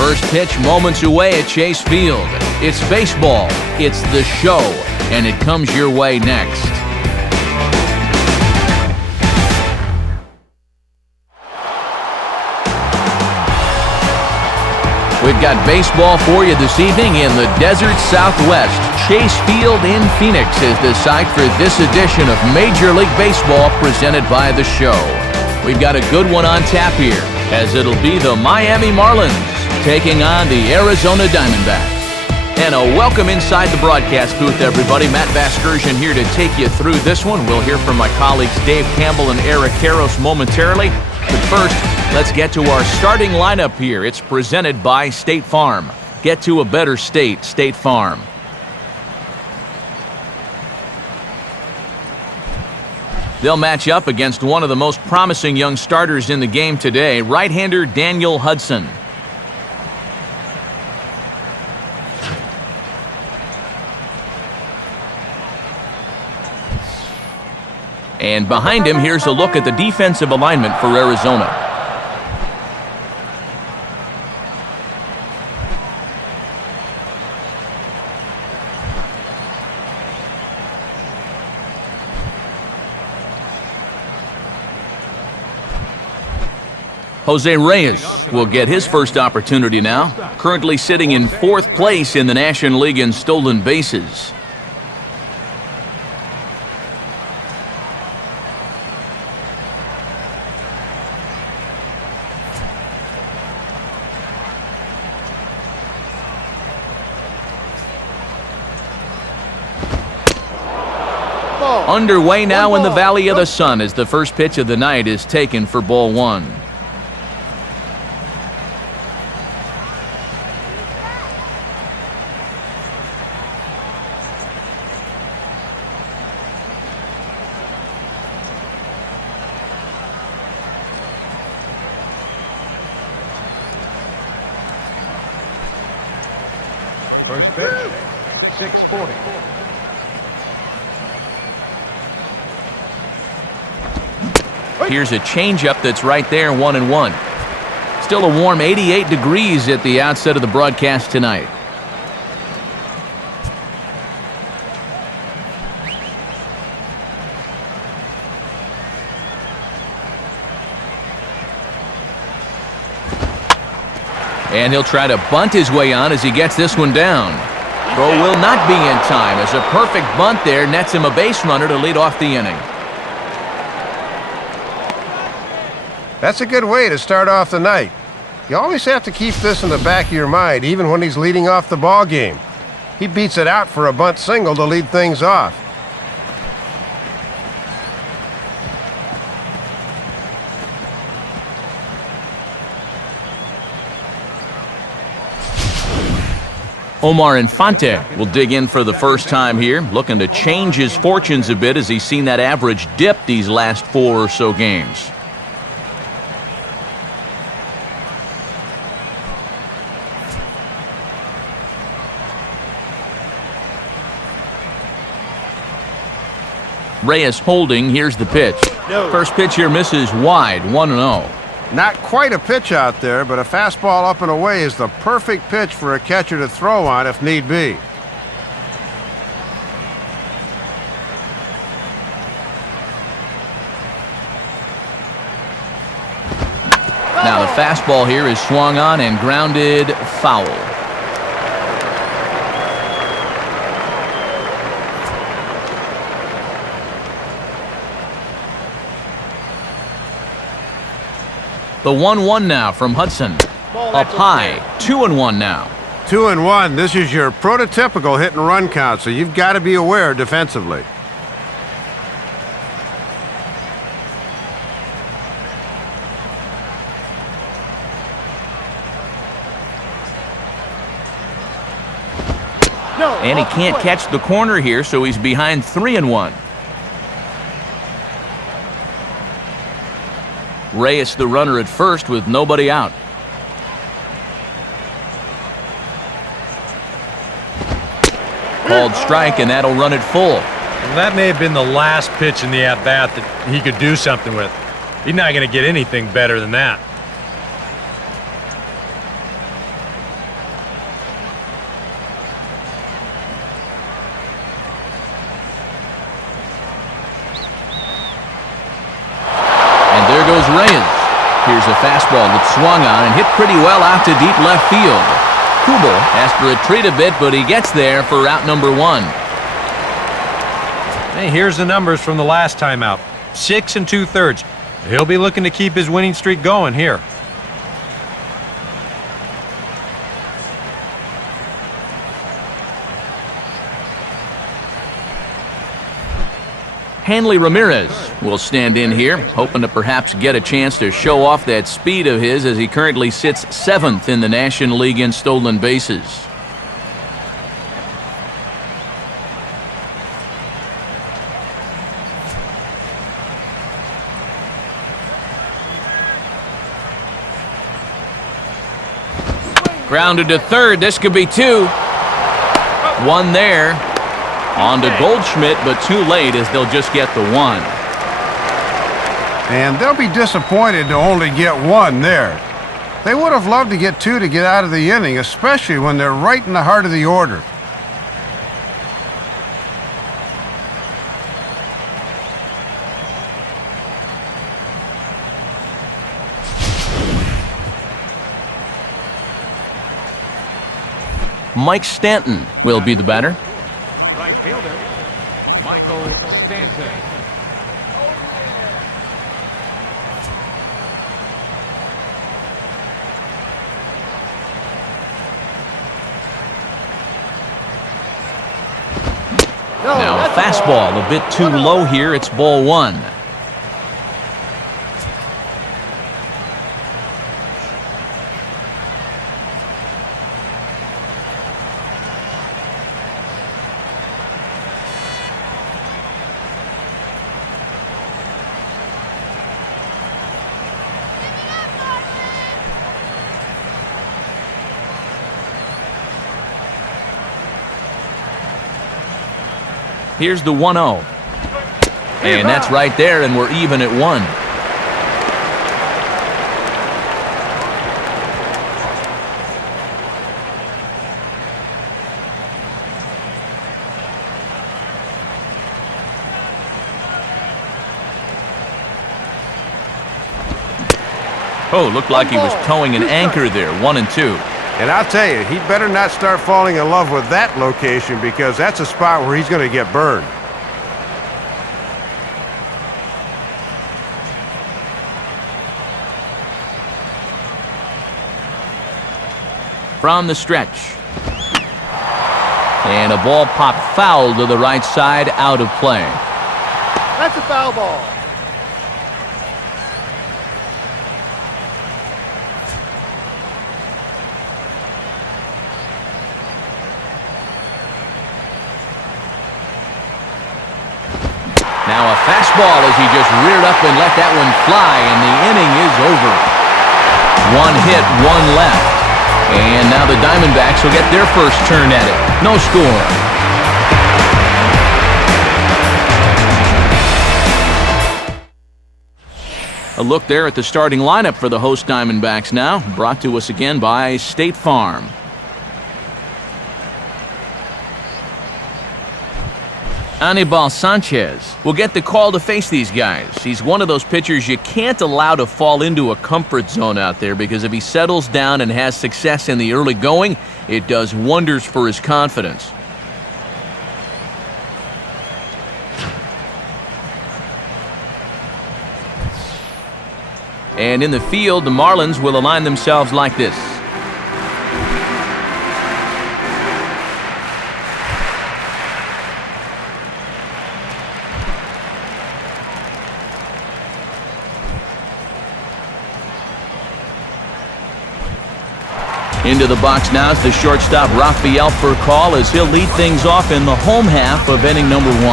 First pitch moments away at Chase Field. It's baseball, it's the show, and it comes your way next. We've got baseball for you this evening in the desert Southwest. Chase Field in Phoenix is the site for this edition of Major League Baseball presented by the show. We've got a good one on tap here, as it'll be the Miami Marlins taking on the Arizona Diamondbacks. And a welcome inside the broadcast booth, everybody. Matt Vasgersian here to take you through this one. We'll hear from my colleagues Dave Campbell and Eric Karros momentarily. But first, let's get to our starting lineup here. It's presented by State Farm. Get to a better state, State Farm. They'll match up against one of the most promising young starters in the game today, right-hander Daniel Hudson. And behind him, here's a look at the defensive alignment for Arizona. Jose Reyes will get his first opportunity now, currently sitting in 4th place in the National League in stolen bases. Underway now in the Valley of the Sun as the first pitch of the night is taken for ball 1. First pitch, 640. Here's a changeup that's right there, 1-1. Still a warm 88 degrees at the outset of the broadcast tonight. And he'll try to bunt his way on as he gets this one down. Throw will not be in time as a perfect bunt there nets him a base runner to lead off the inning. That's a good way to start off the night. You always have to keep this in the back of your mind, even when he's leading off the ball game. He beats it out for a bunt single to lead things off. Omar Infante will dig in for the first time here, looking to change his fortunes a bit as he's seen that average dip these last 4 or so games. Reyes holding. Here's the pitch. First pitch here misses wide, 1-0. Not quite a pitch out there, but a fastball up and away is the perfect pitch for a catcher to throw on if need be. Now the fastball here is swung on and grounded foul. The 1-1 now from Hudson. Up high, 2-1 now. 2-1. This is your prototypical hit and run count, so you've got to be aware defensively. And he can't catch the corner here, so he's behind 3-1. Reyes the runner at first with nobody out. Called strike, and that'll run it full. Well, that may have been the last pitch in the at-bat that he could do something with. He's not going to get anything better than that. a fastball that swung on and hit pretty well out to deep left field. Kubel has to retreat a bit, but he gets there for out number 1. Hey, here's the numbers from the last time out. 6 2/3. He'll be looking to keep his winning streak going here. Hanley Ramirez will stand in here, hoping to perhaps get a chance to show off that speed of his as he currently sits 7th in the National League in stolen bases. Grounded to third. This could be 2. 1 there. On to Goldschmidt, but too late as they'll just get the 1. And they'll be disappointed to only get 1 there. They would have loved to get 2 to get out of the inning, especially when they're right in the heart of the order. Mike Stanton will be the batter. Right fielder, Michael Stanton. Now a fastball a bit too low here. It's ball 1. Here's the 1-0. And that's right there, and we're even at 1. Oh, looked like he was towing an anchor there. 1-2. And I'll tell you, he better not start falling in love with that location, because that's a spot where he's going to get burned. From the stretch. And a ball popped foul to the right side, out of play. That's a foul ball. Now a fastball as he just reared up and let that one fly, and the inning is over. 1 hit, 1 left. And now the Diamondbacks will get their first turn at it. No score. A look there at the starting lineup for the host Diamondbacks now, brought to us again by State Farm. Anibal Sanchez will get the call to face these guys. He's one of those pitchers you can't allow to fall into a comfort zone out there, because if he settles down and has success in the early going, it does wonders for his confidence. And in the field, the Marlins will align themselves like this. Into the box now is the shortstop Rafael for a call, as he'll lead things off in the home half of inning number 1.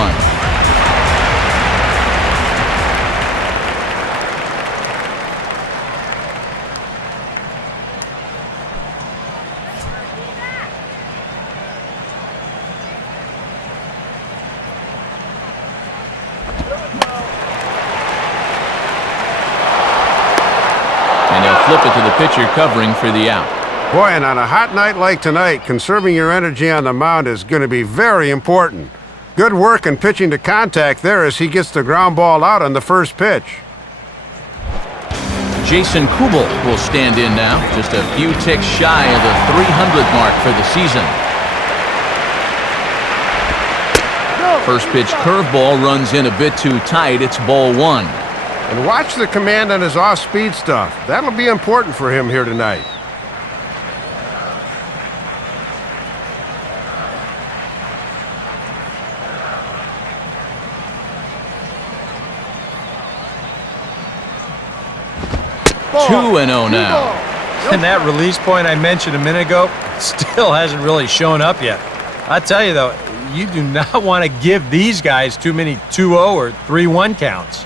And they'll flip it to the pitcher covering for the out. Boy, and on a hot night like tonight, conserving your energy on the mound is going to be very important. Good work in pitching to contact there as he gets the ground ball out on the first pitch. Jason Kubel will stand in now, just a few ticks shy of the 300 mark for the season. First pitch curveball runs in a bit too tight. It's ball one. And watch the command on his off-speed stuff. That'll be important for him here tonight. Ball. 2-0 now. And that release point I mentioned a minute ago still hasn't really shown up yet. I tell you, though, you do not want to give these guys too many 2-0 or 3-1 counts.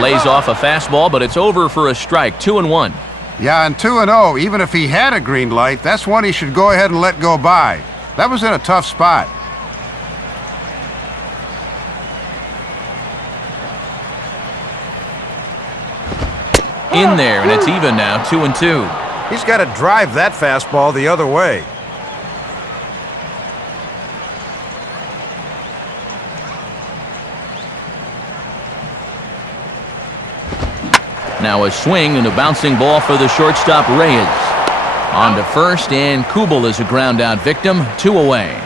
Lays off a fastball, but it's over for a strike. 2-1. Yeah, and 2-0, even if he had a green light, that's one he should go ahead and let go by. That was in a tough spot. In there, and it's even now. 2-2. He's got to drive that fastball the other way. Now a swing and a bouncing ball for the shortstop Reyes. On to first, and Kubel is a ground out victim. 2 away.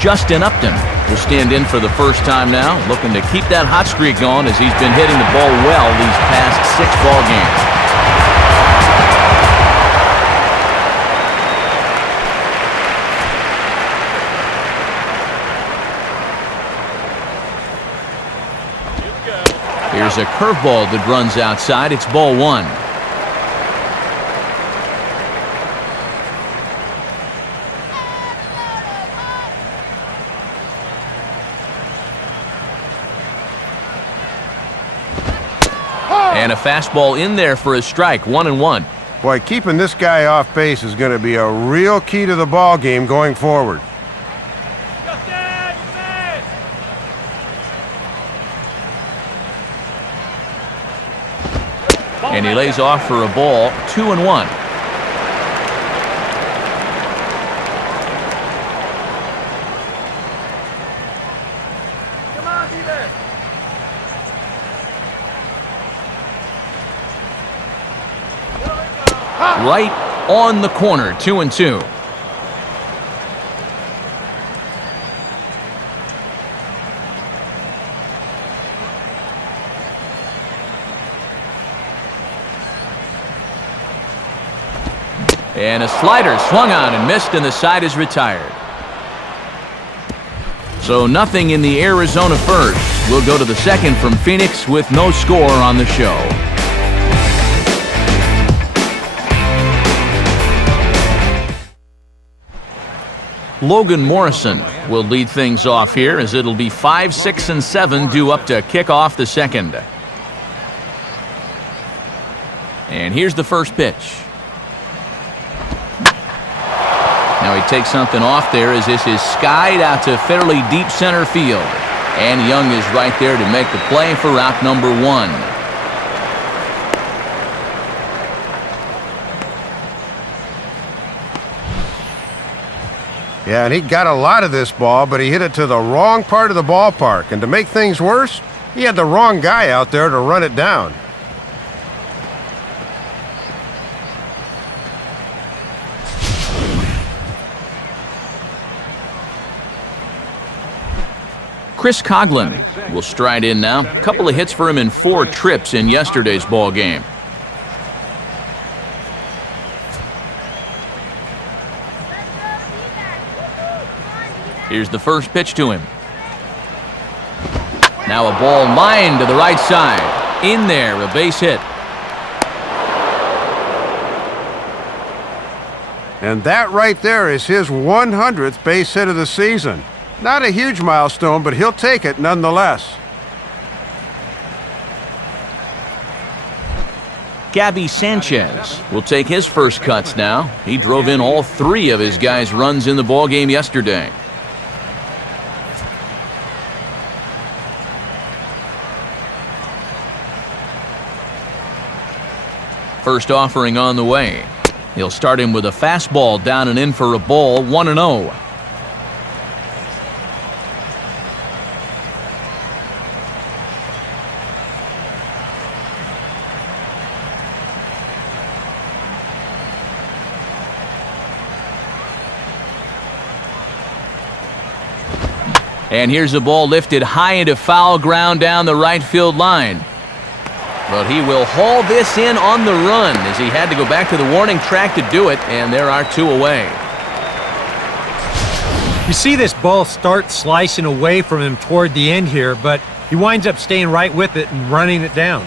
Justin Upton will stand in for the first time now, looking to keep that hot streak going as he's been hitting the ball well these past 6 ball games. Here's a curveball that runs outside. It's ball one. And a fastball in there for a strike. 1-1. Boy, keeping this guy off base is going to be a real key to the ball game going forward. And he lays off for a ball. 2-1. Come on, be there. Right on the corner. 2-2. And a slider swung on and missed, and the side is retired. So nothing in the Arizona first. We'll go to the second from Phoenix with no score on the show. Logan Morrison will lead things off here as it'll be 5, 6, and 7 due up to kick off the second. And here's the first pitch. Now he takes something off there as this is skied out to fairly deep center field. And Young is right there to make the play for out number 1. Yeah, and he got a lot of this ball, but he hit it to the wrong part of the ballpark. And to make things worse, he had the wrong guy out there to run it down. Chris Coghlan will stride in now. A couple of hits for him in 4 trips in yesterday's ball game. Here's the first pitch to him. Now a ball lined to the right side. In there, a base hit. And that right there is his 100th base hit of the season. Not a huge milestone, but he'll take it nonetheless. Gabby Sanchez will take his first cuts now. He drove in all 3 of his guys' runs in the ball game yesterday. First offering on the way. He'll start him with a fastball down and in for a ball, 1-0. And here's a ball lifted high into foul ground down the right field line. But he will haul this in on the run as he had to go back to the warning track to do it, and there are 2 away. You see this ball start slicing away from him toward the end here, but he winds up staying right with it and running it down.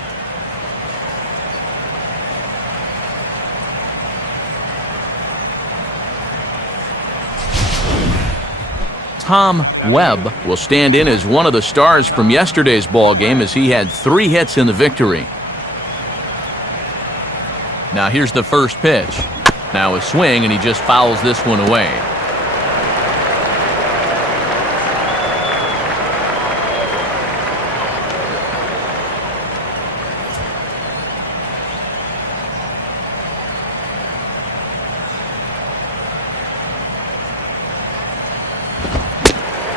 Tom Webb will stand in as one of the stars from yesterday's ball game as he had 3 hits in the victory. Now here's the first pitch. Now a swing, and he just fouls this one away.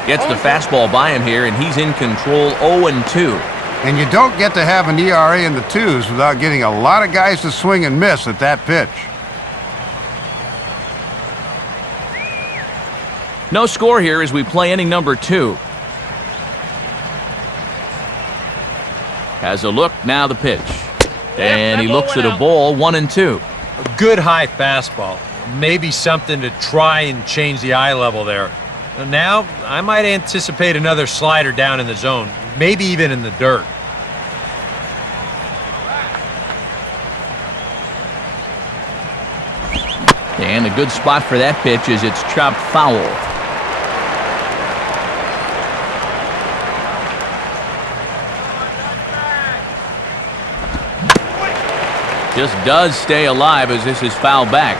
Gets the fastball by him here, and he's in control, 0-2. And you don't get to have an ERA in the 2s without getting a lot of guys to swing and miss at that pitch. No score here as we play inning number 2. Has a look, now the pitch. And he looks at a ball, 1-2. A good high fastball. Maybe something to try and change the eye level there. Now, I might anticipate another slider down in the zone, maybe even in the dirt. And a good spot for that pitch as it's chopped foul. Just does stay alive as this is fouled back.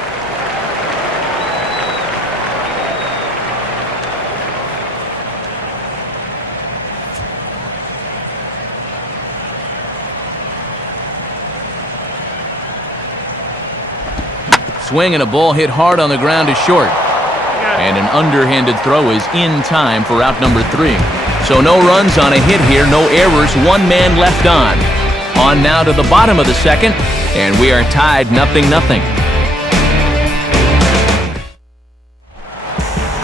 Swing and a ball hit hard on the ground to short. And an underhanded throw is in time for out number 3. So no runs on a hit here, no errors, 1 man left on. On now to the bottom of the second, and we are tied 0-0.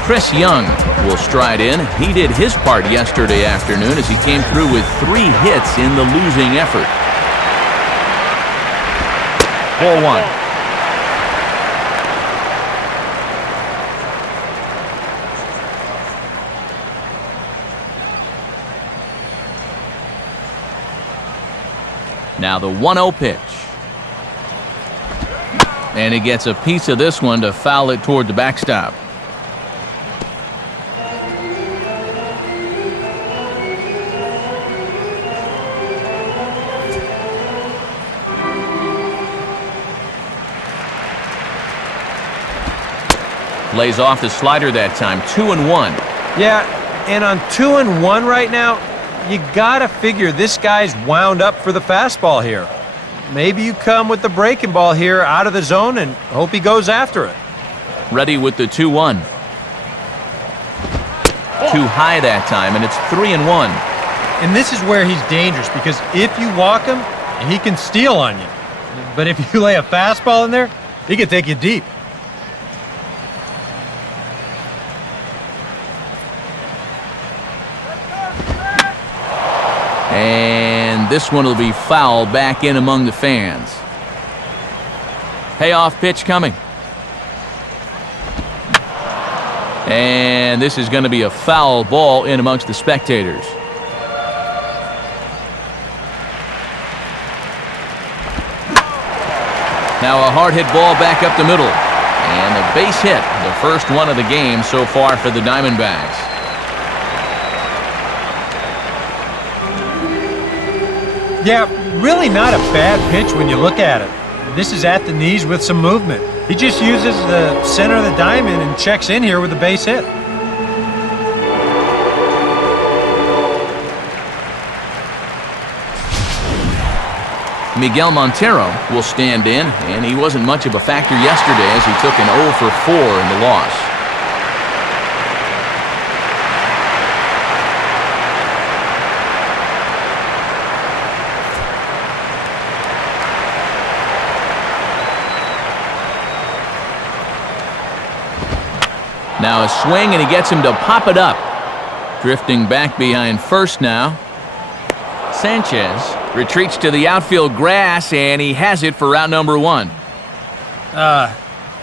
Chris Young will stride in. He did his part yesterday afternoon as he came through with 3 hits in the losing effort. Ball 1. Now the 1-0 pitch. And he gets a piece of this one to foul it toward the backstop. Lays off the slider that time, 2-1. Yeah, and on 2-1 right now, you gotta figure this guy's wound up for the fastball here. Maybe you come with the breaking ball here out of the zone and hope he goes after it. Ready with the 2-1. Too high that time, and it's 3-1. And this is where he's dangerous because if you walk him, he can steal on you. But if you lay a fastball in there, he can take you deep. And this one will be fouled back in among the fans. Payoff pitch coming. And this is going to be a foul ball in amongst the spectators. Now a hard hit ball back up the middle. And a base hit, the first one of the game so far for the Diamondbacks. Yeah, really not a bad pitch when you look at it. This is at the knees with some movement. He just uses the center of the diamond and checks in here with a base hit. Miguel Montero will stand in, and he wasn't much of a factor yesterday as he took an 0 for 4 in the loss. Now a swing, and he gets him to pop it up. Drifting back behind first now. Sanchez retreats to the outfield grass, and he has it for out number 1.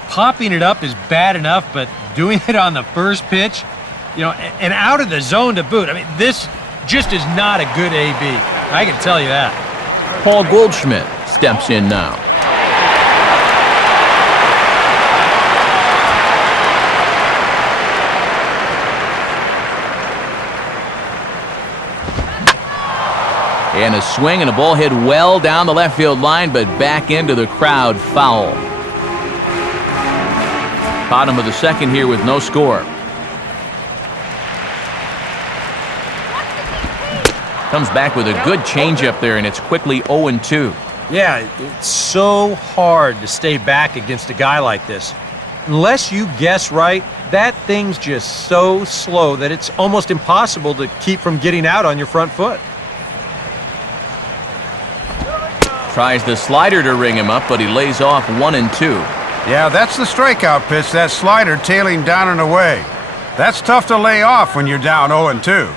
Popping it up is bad enough, but doing it on the first pitch, and out of the zone to boot. I mean, this just is not a good AB. I can tell you that. Paul Goldschmidt steps in now. And a swing, and a ball hit well down the left field line, but back into the crowd, foul. Bottom of the second here with no score. Comes back with a good changeup there, and it's quickly 0-2. Yeah, it's so hard to stay back against a guy like this. Unless you guess right, that thing's just so slow that it's almost impossible to keep from getting out on your front foot. Tries the slider to ring him up, but he lays off 1-2. Yeah, that's the strikeout pitch, that slider tailing down and away. That's tough to lay off when you're down 0-2.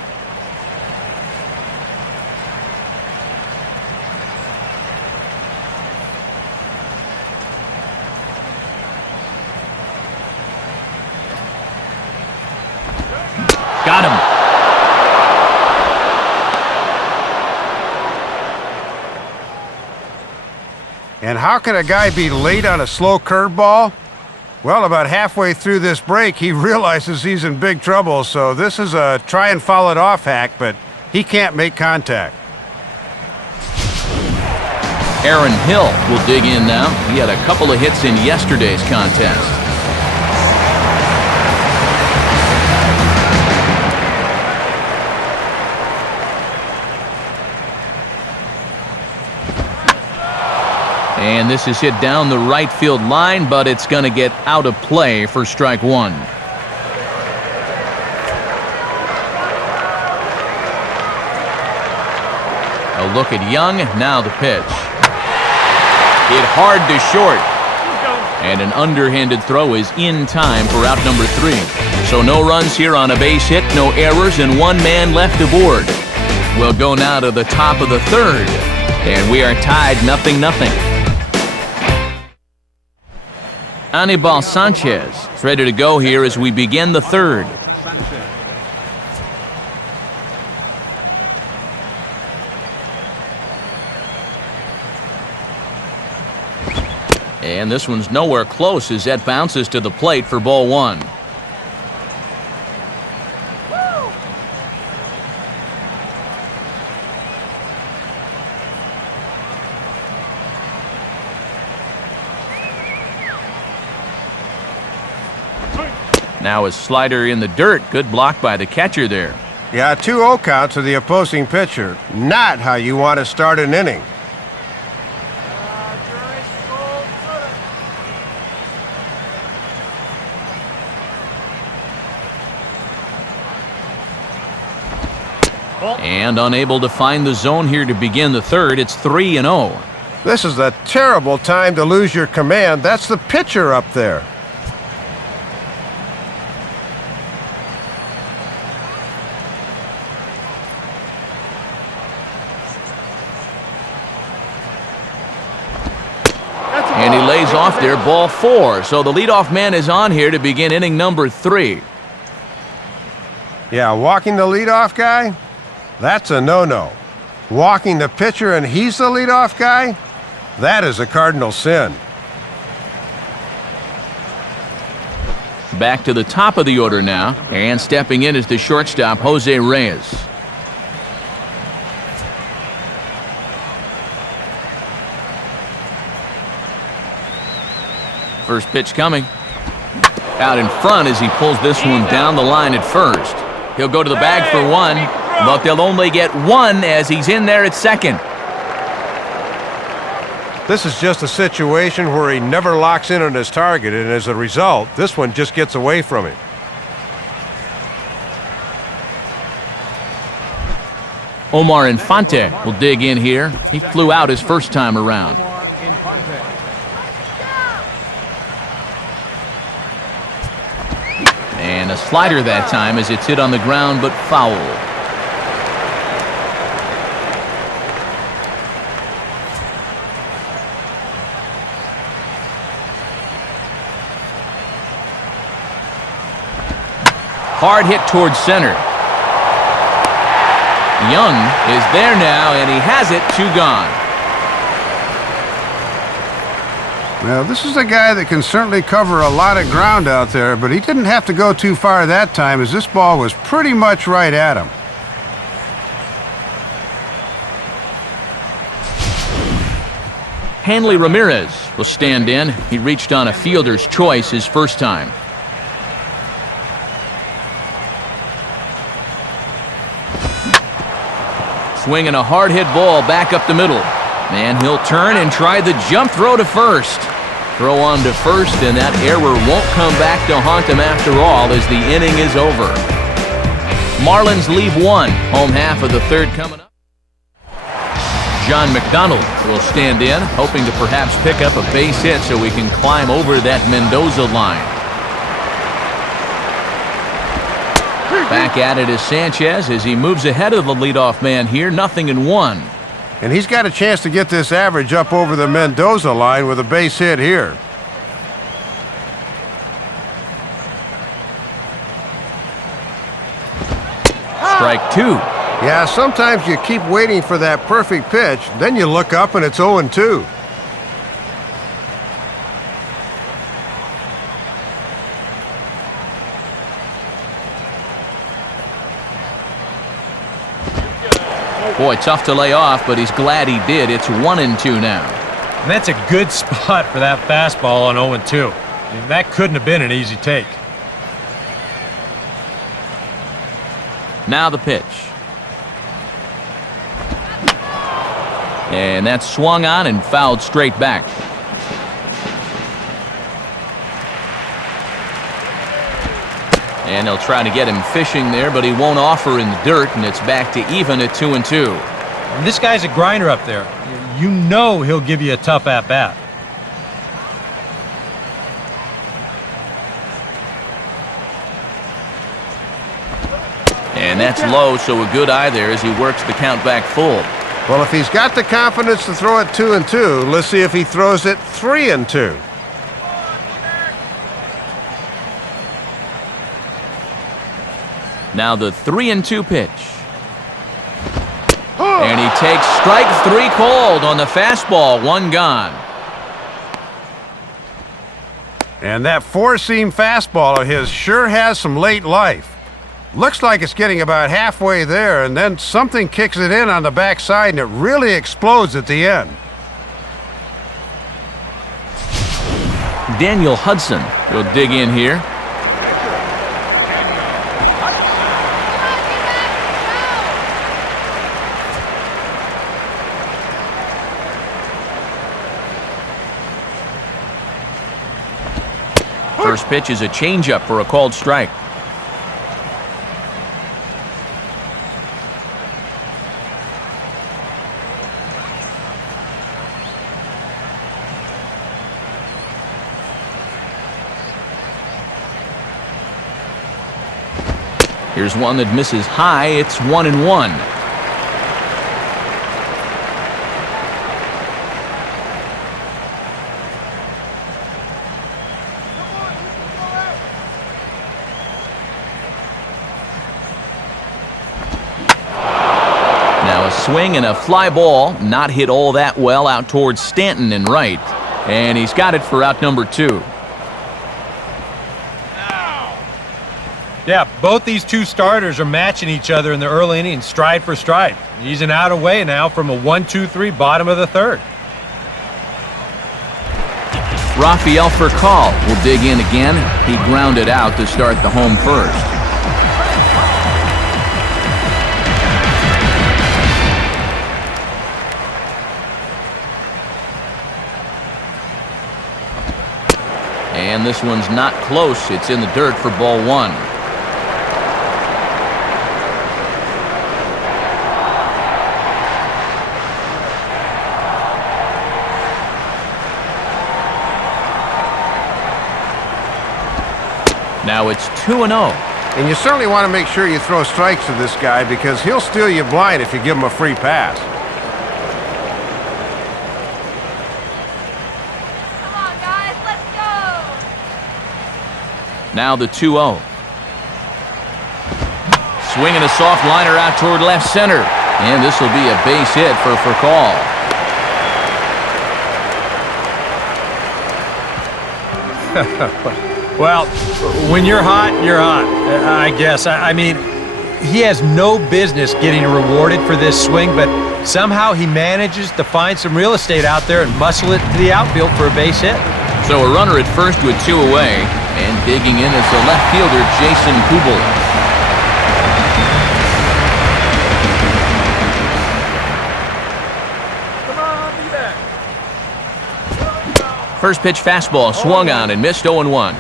Got him. And how can a guy be late on a slow curveball? Well, about halfway through this break, he realizes he's in big trouble, so this is a try and foul it off hack, but he can't make contact. Aaron Hill will dig in now. He had a couple of hits in yesterday's contest. And this is hit down the right field line, but it's going to get out of play for strike 1. A look at Young, now the pitch. Hit hard to short. And an underhanded throw is in time for out number 3. So no runs here on a base hit, no errors, and 1 man left aboard. We'll go now to the top of the 3rd, and we are tied 0-0. Anibal Sanchez is ready to go here as we begin the 3rd. And this one's nowhere close as that bounces to the plate for ball 1. Now a slider in the dirt. Good block by the catcher there. Yeah, 2-0 count to the opposing pitcher. Not how you want to start an inning. And unable to find the zone here to begin the 3rd. It's 3-0. This is a terrible time to lose your command. That's the pitcher up there. And he lays off there, ball 4. So the leadoff man is on here to begin inning number 3. Yeah, walking the leadoff guy? That's a no-no. Walking the pitcher and he's the leadoff guy? That is a cardinal sin. Back to the top of the order now, and stepping in is the shortstop, Jose Reyes. First pitch coming. Out in front as he pulls this one down the line at first. He'll go to the bag for 1, but they'll only get 1 as he's in there at second. This is just a situation where he never locks in on his target, and as a result, this one just gets away from him. Omar Infante will dig in here. He flew out his first time around. And a slider that time as it's hit on the ground, but foul. Hard hit towards center. Young is there now, and he has it, 2 gone. Well, this is a guy that can certainly cover a lot of ground out there, but he didn't have to go too far that time as this ball was pretty much right at him. Hanley Ramirez will stand in. He reached on a fielder's choice his first time. Swinging a hard hit ball back up the middle. And he'll turn and try the jump throw to first. Throw on to first, and that error won't come back to haunt him after all as the inning is over. Marlins leave 1. Home half of the third coming up. John McDonald will stand in, hoping to perhaps pick up a base hit so we can climb over that Mendoza line. Back at it is Sanchez as he moves ahead of the leadoff man here, 0-1. And he's got a chance to get this average up over the Mendoza line with a base hit here. Strike 2. Yeah, sometimes you keep waiting for that perfect pitch, then you look up and it's 0-2. Boy, tough to lay off, but he's glad he did. It's 1-2 now. And that's a good spot for that fastball on 0-2. I mean, that couldn't have been an easy take. Now the pitch. And that's swung on and fouled straight back. And they'll try to get him fishing there, but he won't offer in the dirt, and it's back to even at 2-2. And this guy's a grinder up there. You know he'll give you a tough at-bat. And that's low, so a good eye there as he works the count back full. Well, if he's got the confidence to throw it 2-2, let's see if he throws it 3-2. Now the 3-2 pitch. And he takes strike 3 called on the fastball, 1 gone. And that 4-seam fastball of his sure has some late life. Looks like it's getting about halfway there, and then something kicks it in on the backside, and it really explodes at the end. Daniel Hudson will dig in here. First pitch is a changeup for a called strike. Here's one that misses high. It's 1-1. Now a swing and a fly ball, not hit all that well out towards Stanton and right. And he's got it for out number 2. Yeah, both these two starters are matching each other in the early innings, stride for stride. He's an out away now from a 1-2-3 bottom of the third. Rafael Furcal will dig in again. He grounded out to start the home first. And this one's not close. It's in the dirt for ball one. Now it's 2-0. And you certainly want to make sure you throw strikes to this guy because he'll steal you blind if you give him a free pass. Come on, guys, let's go! Now the 2-0. Swinging a soft liner out toward left center. And this will be a base hit for call. Well, when you're hot, I guess. I mean, he has no business getting rewarded for this swing, but somehow he manages to find some real estate out there and muscle it to the outfield for a base hit. So a runner at first with 2 away, and digging in is the left fielder, Jason Kubel. Come on, be back. First pitch fastball swung on and missed 0-1.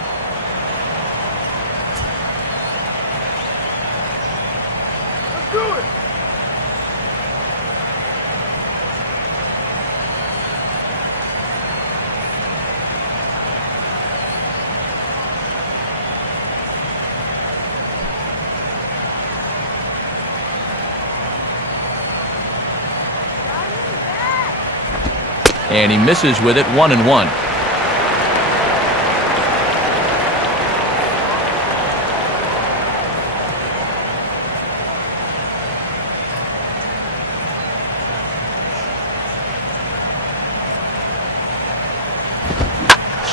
Let's do it! And he misses with it, 1-1.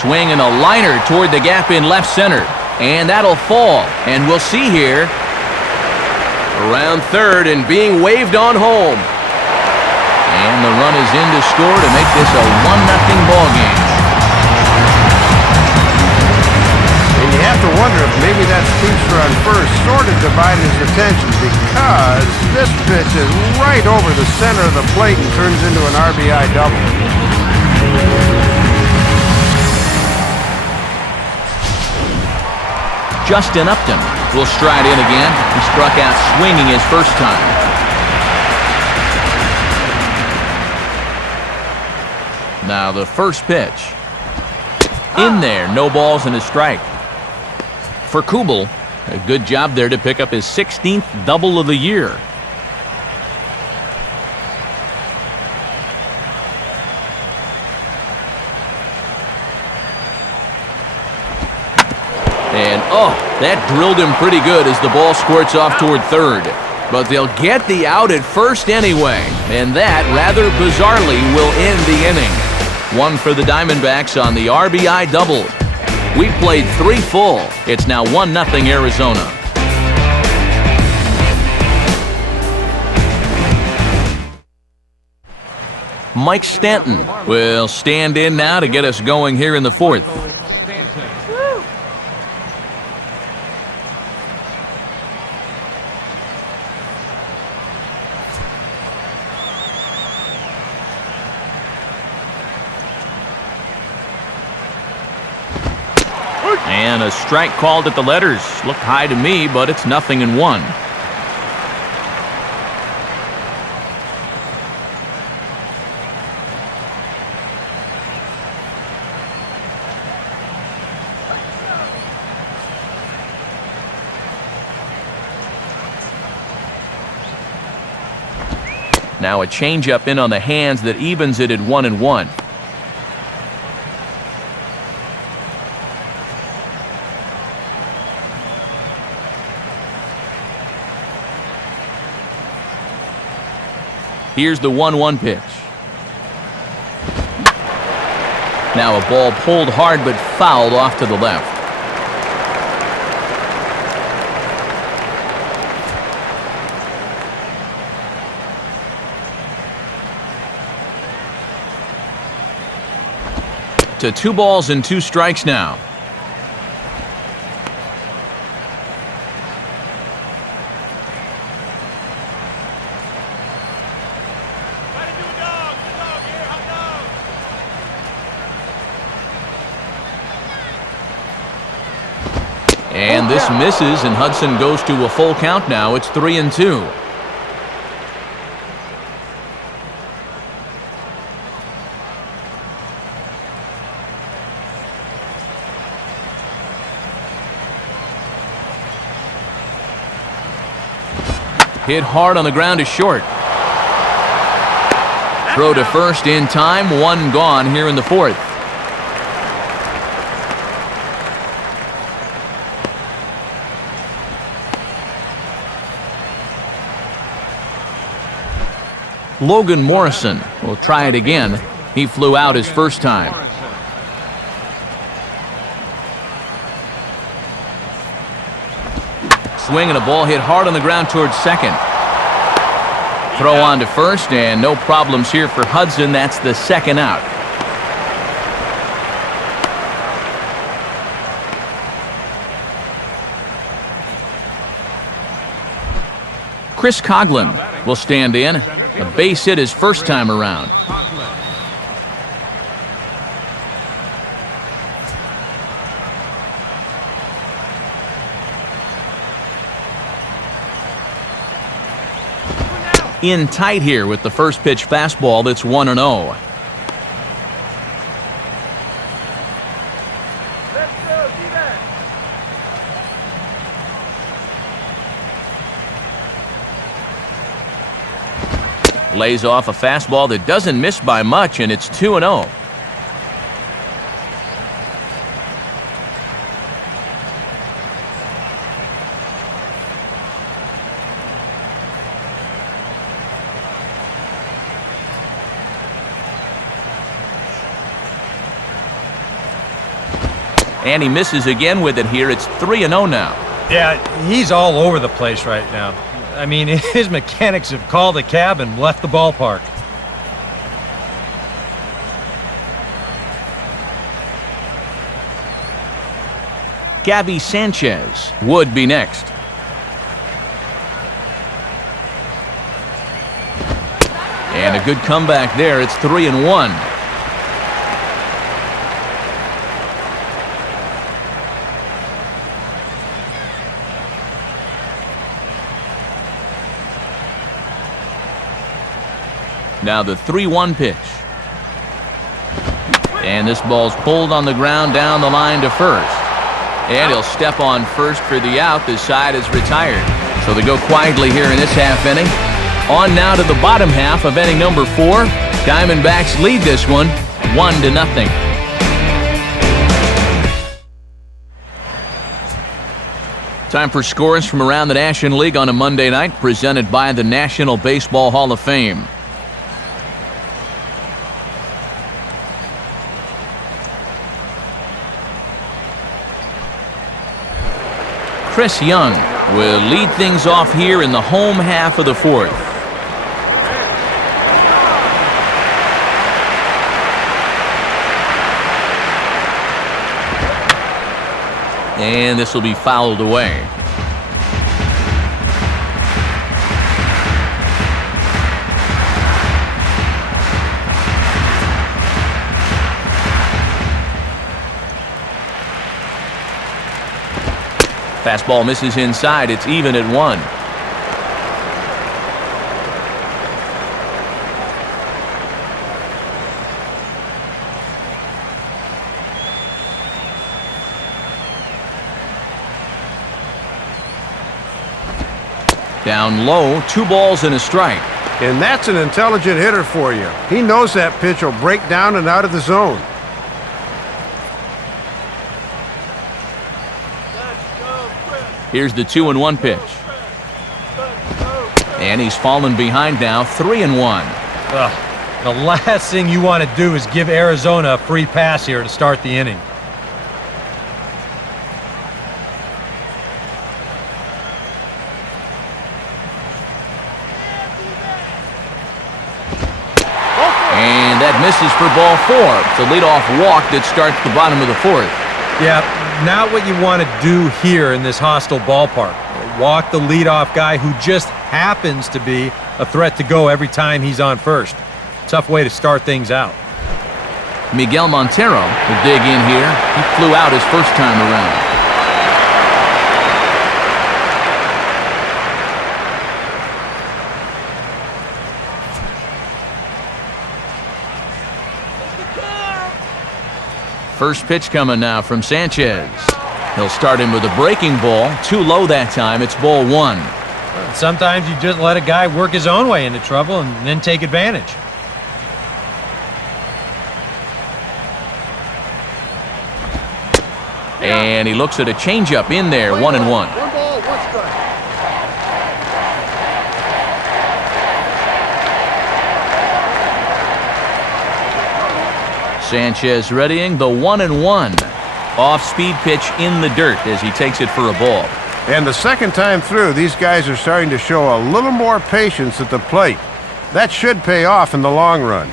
Swing and a liner toward the gap in left center. And that'll fall. And we'll see here. Around third and being waved on home. And the run is in to score to make this a 1-0 ball game. And you have to wonder if maybe that speedster on first sort of divided his attention because this pitch is right over the center of the plate and turns into an RBI double. Justin Upton will stride in again. He struck out swinging his first time. Now the first pitch. In there, no balls and a strike. For Kubel, a good job there to pick up his 16th double of the year. And, that drilled him pretty good as the ball squirts off toward third. But they'll get the out at first anyway. And that, rather bizarrely, will end the inning. One for the Diamondbacks on the RBI double. We've played 3 full. It's now 1-0 Arizona. Mike Stanton will stand in now to get us going here in the fourth. And a strike called at the letters. Looked high to me, but it's 0-1. Now a changeup in on the hands that evens it at 1-1. Here's the 1-1 pitch. Now a ball pulled hard but fouled off to the left. To 2 balls and 2 strikes now. And this misses, and Hudson goes to a full count now. It's 3-2. Hit hard on the ground is short. Throw to first in time. One gone here in the fourth. Logan Morrison will try it again. He flew out his first time. Swing and a ball hit hard on the ground towards second. Throw on to first, and no problems here for Hudson. That's the second out. Chris Coughlin will stand in. A base hit his first time around. In tight here with the first pitch fastball that's 1-0. Let's go, D-back. Lays off a fastball that doesn't miss by much, and it's 2-0. And he misses again with it here. It's 3-0 now. Yeah, he's all over the place right now. I mean, his mechanics have called a cab and left the ballpark. Gabby Sanchez would be next. And a good comeback there. It's 3-1. Now the 3-1 pitch. And this ball's pulled on the ground down the line to first. And he'll step on first for the out. The side is retired. So they go quietly here in this half inning. On now to the bottom half of inning number 4. Diamondbacks lead this one 1-0. Time for scores from around the National League on a Monday night, presented by the National Baseball Hall of Fame. Chris Young will lead things off here in the home half of the fourth. And this will be fouled away. Fastball misses inside. It's even at 1. Down low, 2 balls and a strike. And that's an intelligent hitter for you. He knows that pitch will break down and out of the zone. Here's the 2-1 pitch. And he's fallen behind now, 3-1. The last thing you want to do is give Arizona a free pass here to start the inning. And that misses for ball 4. It's a leadoff walk that starts the bottom of the fourth. Yeah, not what you want to do here in this hostile ballpark. Walk the leadoff guy who just happens to be a threat to go every time he's on first. Tough way to start things out. Miguel Montero will dig in here. He flew out his first time around. First pitch coming now from Sanchez. He'll start him with a breaking ball. Too low that time. It's ball one. Sometimes you just let a guy work his own way into trouble and then take advantage. And he looks at a changeup in there, 1-1. One ball, one strike. Sanchez readying the 1-1. Off-speed pitch in the dirt as he takes it for a ball. And the second time through, these guys are starting to show a little more patience at the plate. That should pay off in the long run.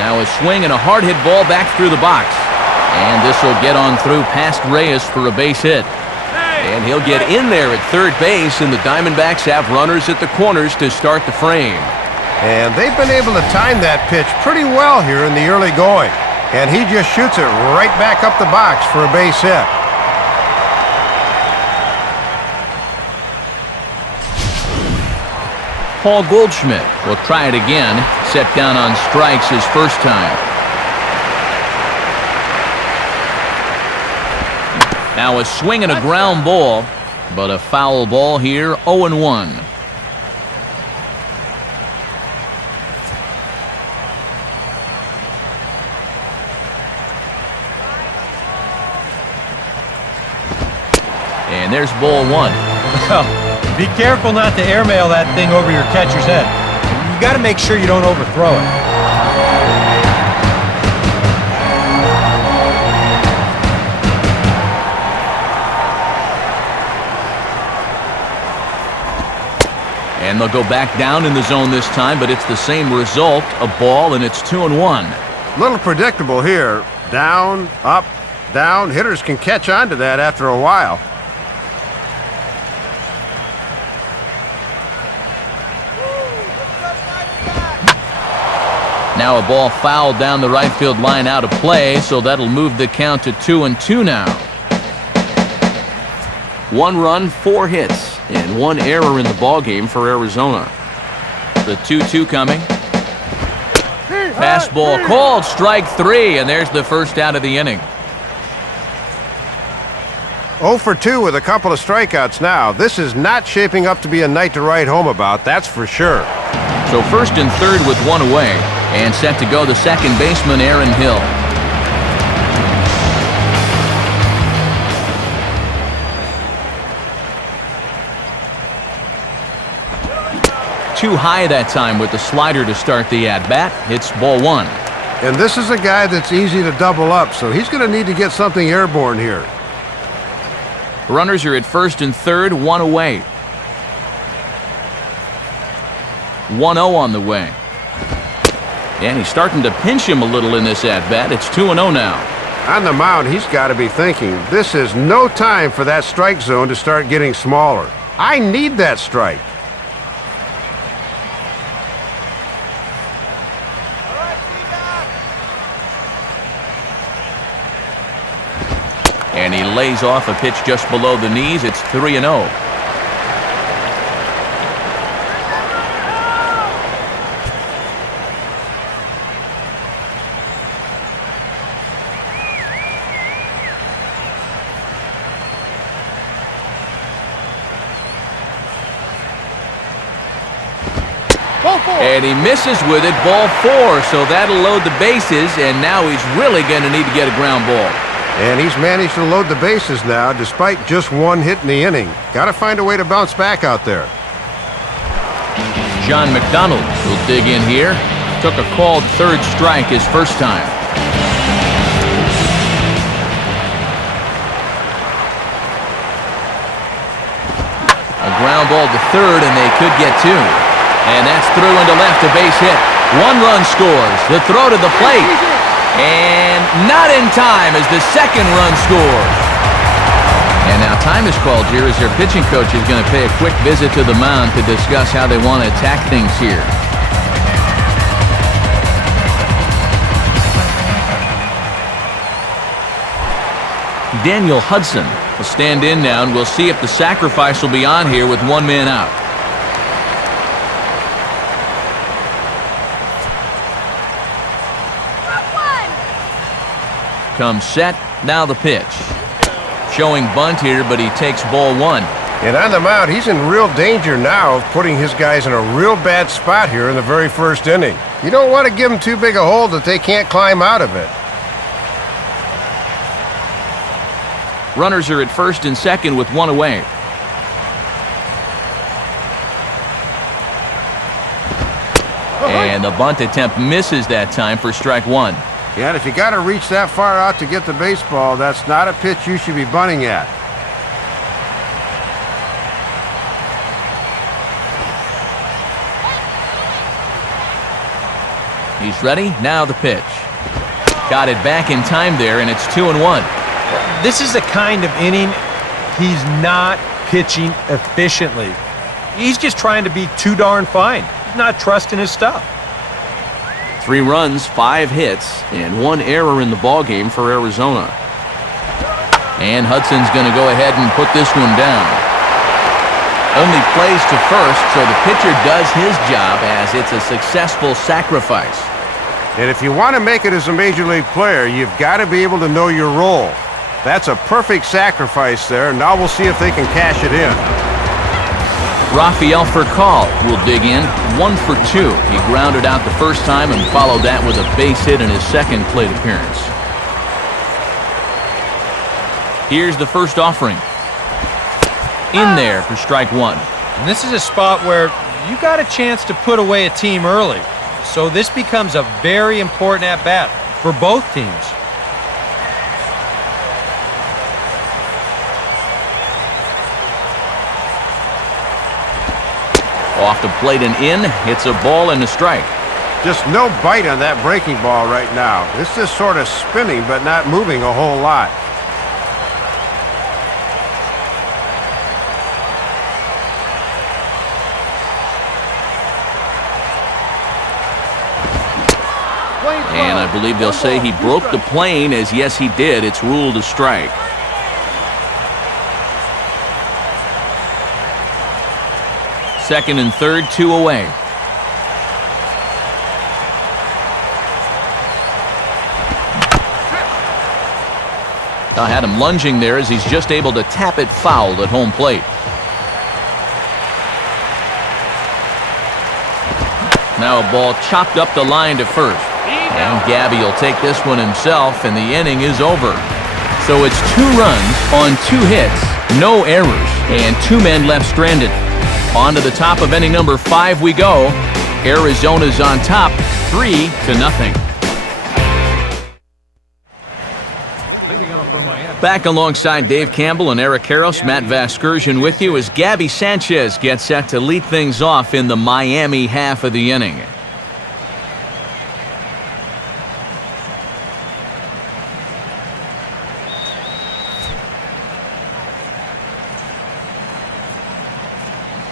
Now a swing and a hard hit ball back through the box. And this will get on through past Reyes for a base hit. And he'll get in there at third base, and the Diamondbacks have runners at the corners to start the frame. And they've been able to time that pitch pretty well here in the early going. And he just shoots it right back up the box for a base hit. Paul Goldschmidt will try it again, set down on strikes his first time. Now a swing and a ground ball, but a foul ball here, 0-1. And there's ball one. Well, be careful not to airmail that thing over your catcher's head. You got to make sure you don't overthrow it. And they'll go back down in the zone this time, but it's the same result, a ball, and it's 2-1. Little predictable here. Down, up, down. Hitters can catch on to that after a while. Now a ball fouled down the right field line out of play, so that'll move the count to 2-2 now. 1 run, 4 hits, and 1 error in the ballgame for Arizona. The 2-2 coming. Fastball called, strike 3, and there's the first out of the inning. 0 for 2 with a couple of strikeouts now. This is not shaping up to be a night to write home about, that's for sure. So first and third with 1 away, and set to go the second baseman, Aaron Hill. Too high that time with the slider to start the at-bat. It's ball 1. And this is a guy that's easy to double up, so he's going to need to get something airborne here. Runners are at first and third, 1 away. 1-0 on the way. And he's starting to pinch him a little in this at-bat. It's 2-0 now. On the mound, he's got to be thinking, this is no time for that strike zone to start getting smaller. I need that strike. And he lays off a pitch just below the knees. It's 3-0. And he misses with it, ball 4, so that'll load the bases, and now he's really going to need to get a ground ball. And he's managed to load the bases now, despite just 1 hit in the inning. Got to find a way to bounce back out there. John McDonald will dig in here. Took a called third strike his first time. A ground ball to third, and they could get 2. And that's through into left, a base hit. 1 run scores. The throw to the plate. And not in time as the second run scores. And now time is called here as their pitching coach is going to pay a quick visit to the mound to discuss how they want to attack things here. Daniel Hudson will stand in now, and we'll see if the sacrifice will be on here with 1 man out. comes set. Now the pitch. Showing bunt here, but he takes ball one. And on the mound, he's in real danger now of putting his guys in a real bad spot here in the very first inning. You don't want to give them too big a hole that they can't climb out of it. Runners are at first and second with one away. And the bunt attempt misses that time for strike one. Yeah, and if you got to reach that far out to get the baseball, that's not a pitch you should be bunting at. He's ready. Now the pitch. Got it back in time there, and it's 2-1. This is the kind of inning he's not pitching efficiently. He's just trying to be too darn fine. He's not trusting his stuff. 3 runs, 5 hits, and 1 error in the ballgame for Arizona. And Hudson's going to go ahead and put this one down. Only plays to first, so the pitcher does his job as it's a successful sacrifice. And if you want to make it as a major league player, you've got to be able to know your role. That's a perfect sacrifice there. Now we'll see if they can cash it in. Rafael Furcal will dig in, 1 for 2. He grounded out the first time and followed that with a base hit in his second plate appearance. Here's the first offering. In there for strike one. And this is a spot where you got a chance to put away a team early. So this becomes a very important at-bat for both teams. Off the plate and in, hits a ball and a strike. Just no bite on that breaking ball right now. It's just sort of spinning but not moving a whole lot. And I believe they'll say he broke the plane, as yes he did. It's ruled a strike. Second and third, 2 away. I had him lunging there as he's just able to tap it foul at home plate. Now a ball chopped up the line to first. And Gabby will take this one himself, and the inning is over. So it's 2 runs on 2 hits, no errors, and 2 men left stranded. On to the top of inning number 5 we go. Arizona's on top, 3-0. Back alongside Dave Campbell and Eric Karros, Matt Vasgersian with you as Gabby Sanchez gets set to lead things off in the Miami half of the inning.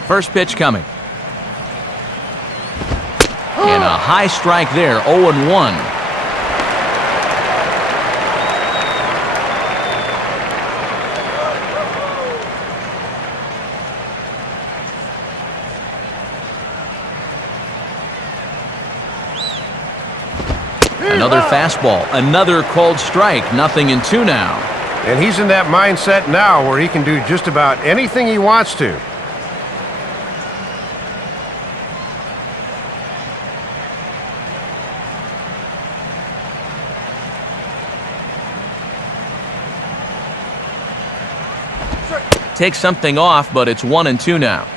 First pitch coming. And a high strike there, 0-1. Another fastball, another called strike, 0-2 now. And he's in that mindset now where he can do just about anything he wants to. Takes something off, but it's 1-2 now.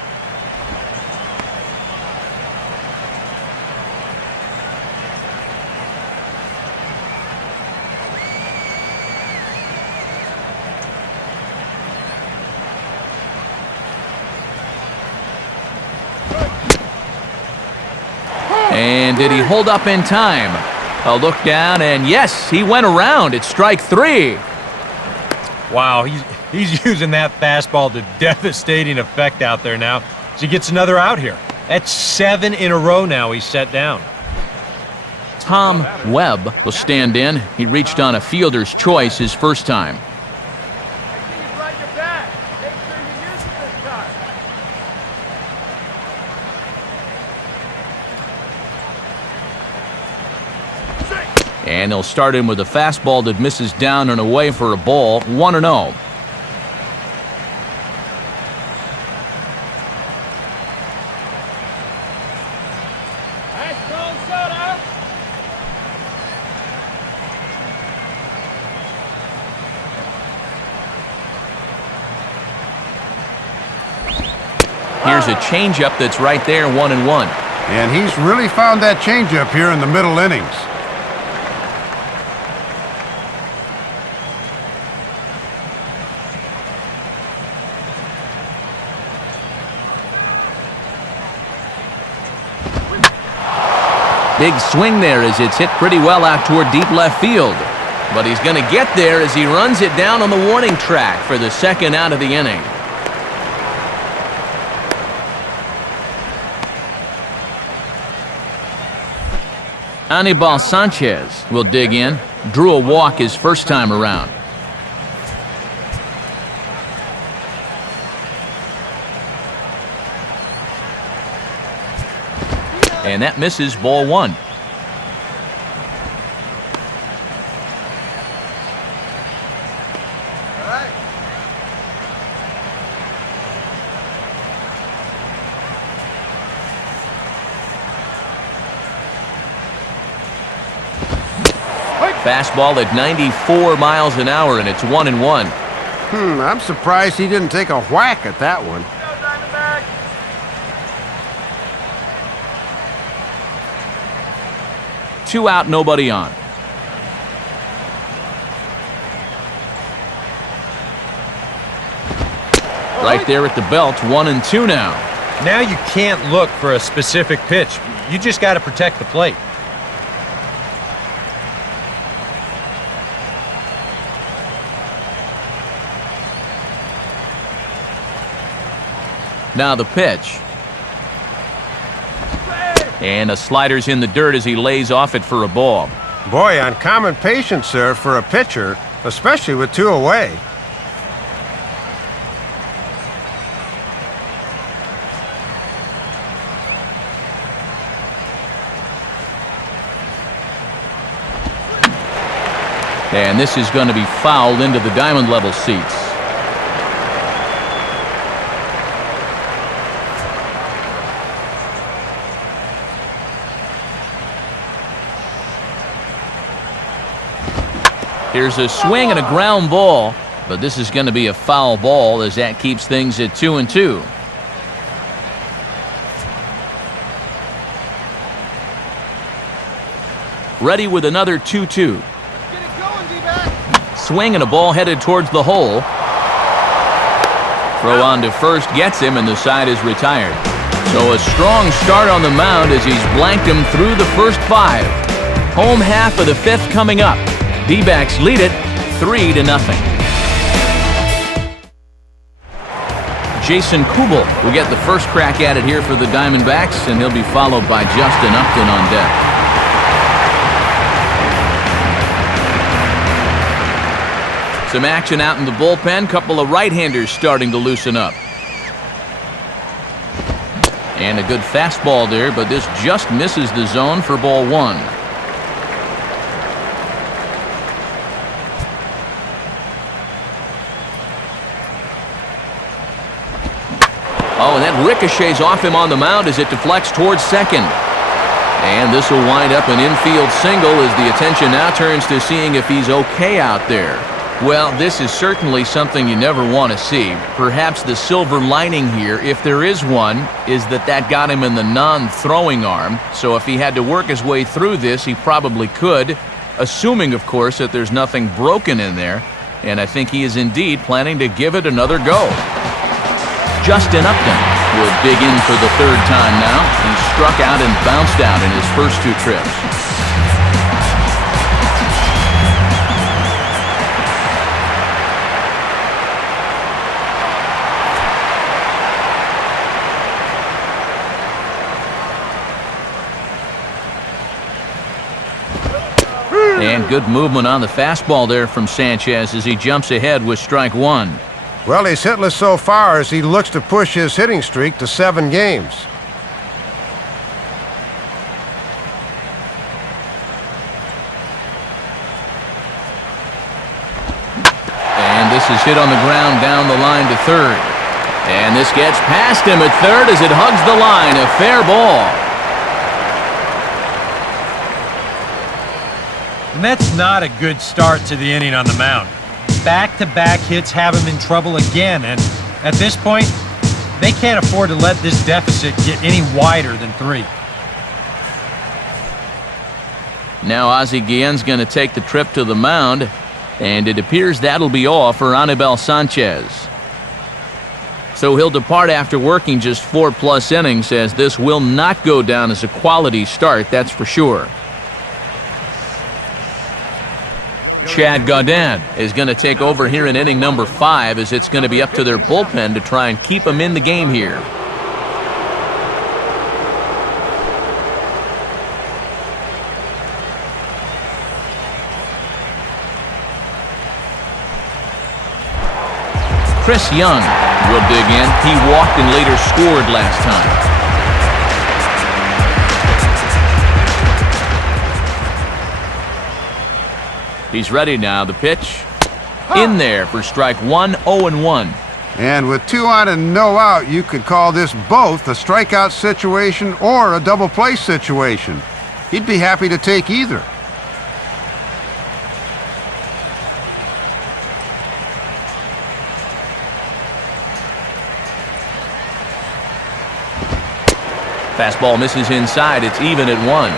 And did he hold up in time? A look down, and yes, he went around. It's strike 3. Wow, he's using that fastball to devastating effect out there now. So he gets another out here. That's 7 in a row now he's set down. Tom Webb will stand in. He reached on a fielder's choice his first time. And they'll start him with a fastball that misses down and away for a ball, 1-0. Here's a changeup that's right there, 1-1. And he's really found that changeup here in the middle innings. Big swing there as it's hit pretty well out toward deep left field. But he's going to get there as he runs it down on the warning track for the second out of the inning. Anibal Sanchez will dig in. Drew a walk his first time around. And that misses, ball 1. Fastball at 94 miles an hour, and it's 1-1. I'm surprised he didn't take a whack at that one. 2 out, nobody on. Right there at the belt, 1-2 now. Now you can't look for a specific pitch. You just got to protect the plate. Now the pitch. And a slider's in the dirt as he lays off it for a ball. Boy, uncommon patience there for a pitcher, especially with 2 away. And this is going to be fouled into the diamond level seats. Here's a swing and a ground ball, but this is going to be a foul ball as that keeps things at 2-2. Ready with another 2-2. Swing and a ball headed towards the hole. Throw on to first gets him, and the side is retired. So a strong start on the mound as he's blanked him through the first 5. Home half of the 5th coming up. D-backs lead it 3-0. Jason Kubel will get the first crack at it here for the Diamondbacks, and he'll be followed by Justin Upton on deck. Some action out in the bullpen. Couple of right-handers starting to loosen up. And a good fastball there, but this just misses the zone for ball 1. Oh, and that ricochets off him on the mound as it deflects towards second. And this will wind up an infield single as the attention now turns to seeing if he's okay out there. Well, this is certainly something you never want to see. Perhaps the silver lining here, if there is one, is that got him in the non-throwing arm. So if he had to work his way through this, he probably could, assuming, of course, that there's nothing broken in there. And I think he is indeed planning to give it another go. Justin Upton will dig in for the 3rd time now. He struck out and bounced out in his first 2 trips. And good movement on the fastball there from Sanchez as he jumps ahead with strike 1. Well, he's hitless so far as he looks to push his hitting streak to 7 games. this is hit on the ground down the line to third. And this gets past him at third as it hugs the line. A fair ball. And that's not a good start to the inning on the mound. Back-to-back hits have him in trouble again, and at this point, they can't afford to let this deficit get any wider than 3. Now Ozzie Guillen's going to take the trip to the mound, and it appears that'll be all for Anibal Sanchez. So he'll depart after working just 4+ innings, as this will not go down as a quality start, that's for sure. Chad Gaudin is going to take over here in inning number 5, as it's going to be up to their bullpen to try and keep him in the game here. Chris Young will dig in. He walked and later scored last time. He's ready now. The pitch in there for strike 1, 0-1. And with 2 on and no out, you could call this both a strikeout situation or a double play situation. He'd be happy to take either. Fastball misses inside. It's even at 1.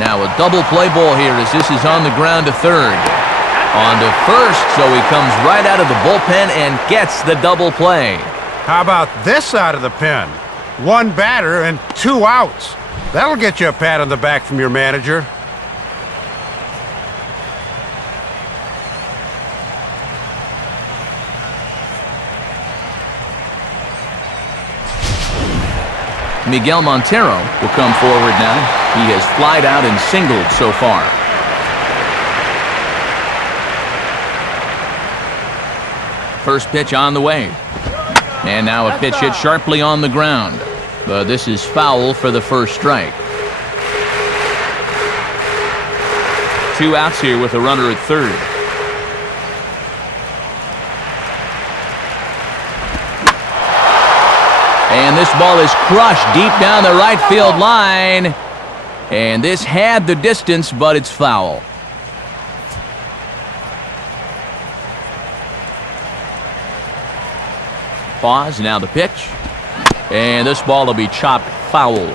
Now a double play ball here as this is on the ground to third. On to first, so he comes right out of the bullpen and gets the double play. How about this out of the pen? 1 batter and 2 outs. That'll get you a pat on the back from your manager. Miguel Montero will come forward now. He has flied out and singled so far. First pitch on the way. And now a pitch hit sharply on the ground. But this is foul for the first strike. 2 outs here with a runner at third. And this ball is crushed deep down the right field line. And this had the distance, but it's foul. Pause, now the pitch. And this ball will be chopped foul.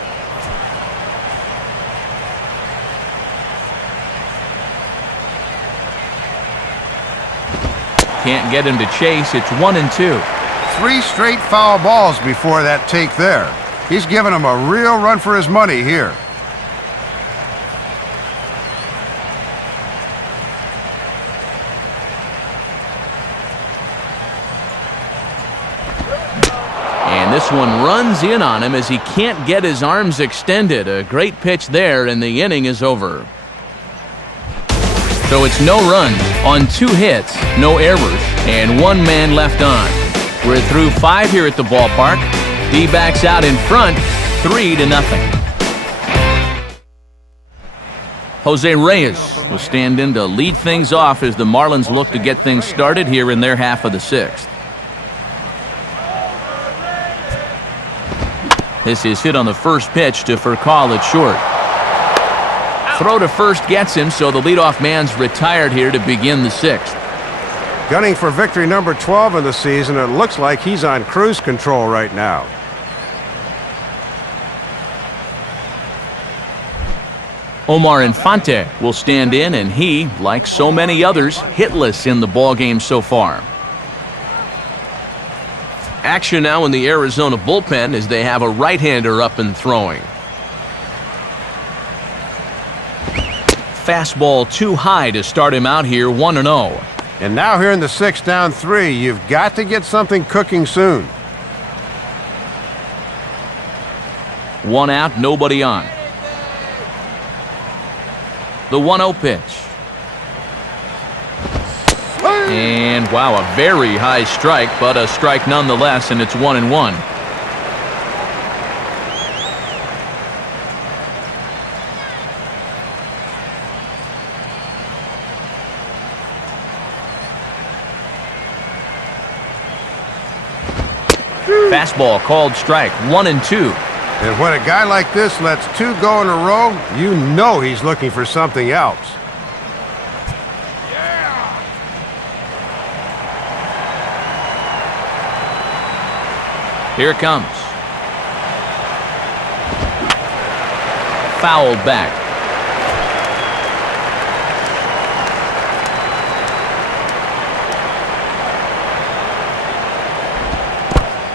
Can't get him to chase. It's 1-2. 3 straight foul balls before that take there. He's giving him a real run for his money here. And this one runs in on him as he can't get his arms extended. A great pitch there, and the inning is over. So it's no runs on 2 hits, no errors, and 1 man left on. We're through 5 here at the ballpark. D-backs out in front, 3-0. Jose Reyes will stand in to lead things off as the Marlins look to get things started here in their half of the 6th. This is hit on the first pitch to Furcal at short. Throw to first gets him, so the leadoff man's retired here to begin the 6th. Gunning for victory number 12 of the season, it looks like he's on cruise control right now. Omar Infante will stand in, and he, like so many others, hitless in the ballgame so far. Action now in the Arizona bullpen as they have a right-hander up and throwing. Fastball too high to start him out here, 1-0. And now here in the 6th, down 3, you've got to get something cooking soon. 1 out, nobody on. The 1-0 pitch. And wow, a very high strike, but a strike nonetheless, and it's 1-1. Fastball called strike, 1-2. And when a guy like this lets two go in a row, you know he's looking for something else. Here it comes. Fouled back.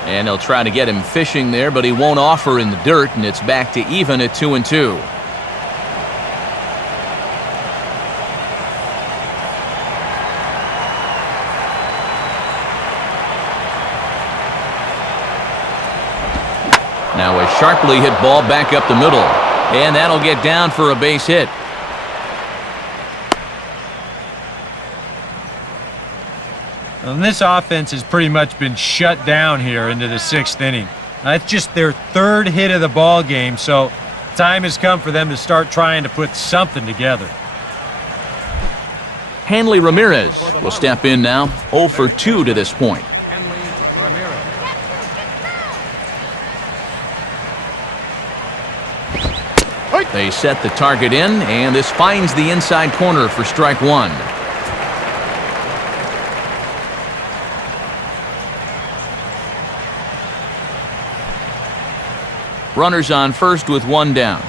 And he'll try to get him fishing there, but he won't offer in the dirt, and it's back to even at 2-2. Now a sharply hit ball back up the middle, and that'll get down for a base hit. And this offense has pretty much been shut down here into the 6th inning. That's just their 3rd hit of the ball game, so time has come for them to start trying to put something together. Hanley Ramirez will step in now, 0 for 2 to this point. They set the target in, and this finds the inside corner for strike 1. Runners on first with 1 down.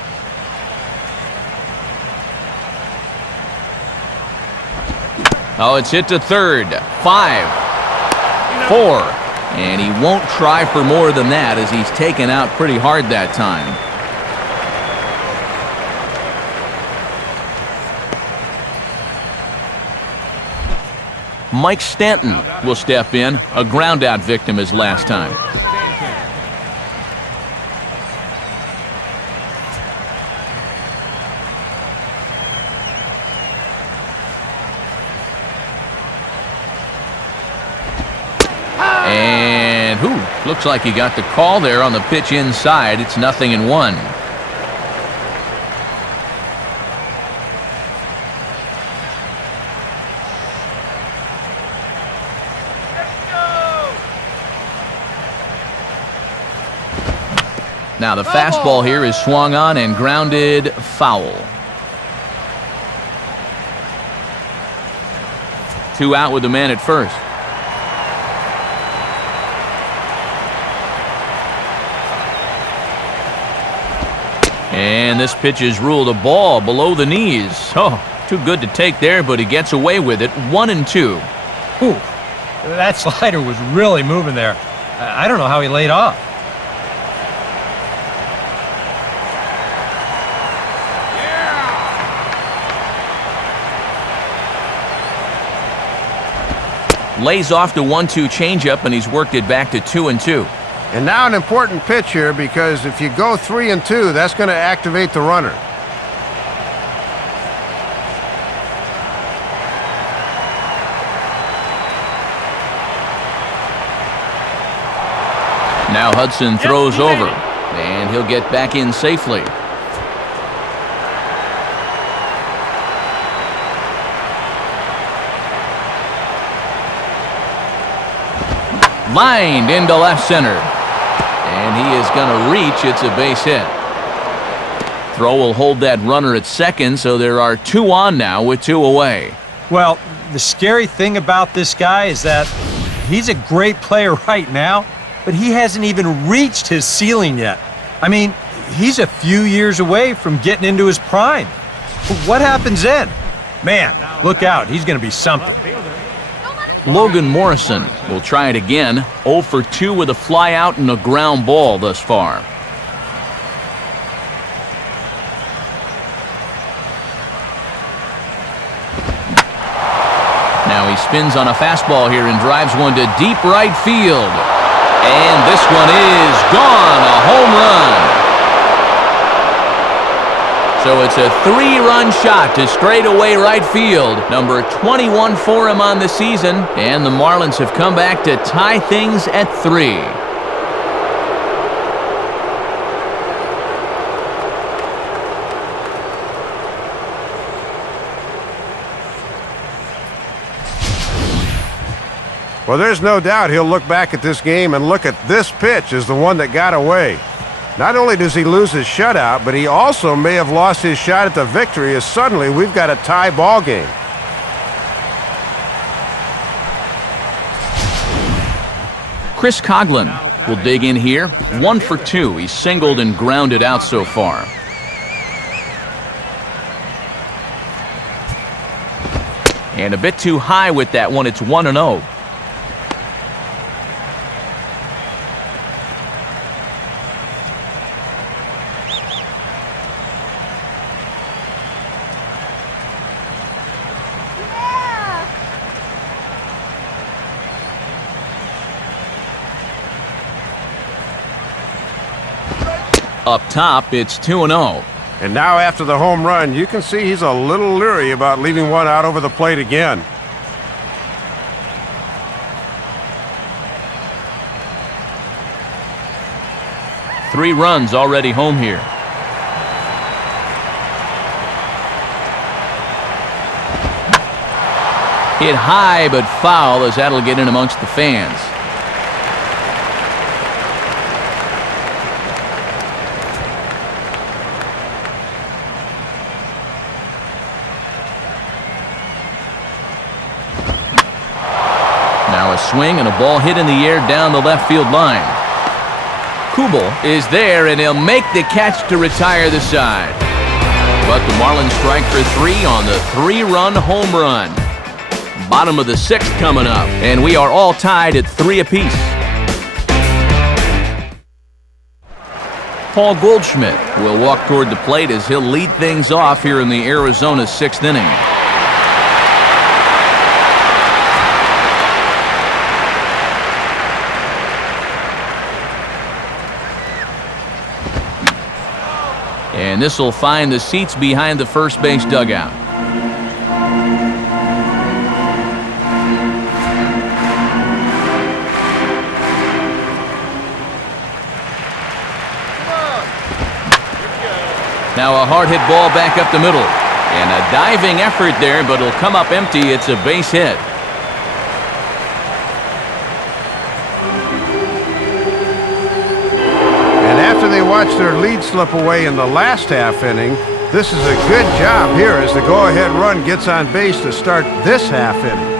Oh, it's hit to third. 5, 4. And he won't try for more than that as he's taken out pretty hard that time. Mike Stanton will step in, a ground-out victim his last time. And looks like he got the call there on the pitch inside. It's 0-1. Now the fastball here is swung on and grounded foul. 2 out with the man at first. And this pitch is ruled a ball below the knees. Oh, too good to take there, but he gets away with it. 1-2. Whew. That slider was really moving there. I don't know how he laid off. Lays off the 1-2 changeup, and he's worked it back to 2-2. And now an important pitch here, because if you go 3-2, that's going to activate the runner. Now Hudson throws over, and he'll get back in safely. Lined into left center. And he is going to reach. It's a base hit. Throw will hold that runner at second, so there are 2 on now with 2 away. Well, the scary thing about this guy is that he's a great player right now, but he hasn't even reached his ceiling yet. I mean, he's a few years away from getting into his prime. But what happens then? Man, look out. He's going to be something. Logan Morrison will try it again. 0 for 2 with a fly out and a ground ball thus far. Now he spins on a fastball here and drives one to deep right field. And this one is gone. A home run. So it's a 3-run shot to straightaway right field. Number 21 for him on the season. And the Marlins have come back to tie things at 3. Well, there's no doubt he'll look back at this game and look at this pitch as the one that got away. Not only does he lose his shutout, but he also may have lost his shot at the victory as suddenly we've got a tie ball game. Chris Coughlin will dig in here. 1 for 2. He's singled and grounded out so far. And a bit too high with that one. It's 1-0. Up top, it's 2-0. And now after the home run, you can see he's a little leery about leaving one out over the plate again. Three runs already home here. Hit high but foul as that'll get in amongst the fans. Now a swing and a ball hit in the air down the left field line. Kubel is there, and he'll make the catch to retire the side. But the Marlins strike for 3 on the 3-run home run. Bottom of the 6th coming up, and we are all tied at 3 apiece. Paul Goldschmidt will walk toward the plate as he'll lead things off here in the Arizona 6th inning. And this will find the seats behind the first base dugout. Now a hard hit ball back up the middle. And a diving effort there, but it'll come up empty. It's a base hit. After they watched their lead slip away in the last half inning, this is a good job here as the go-ahead run gets on base to start this half inning.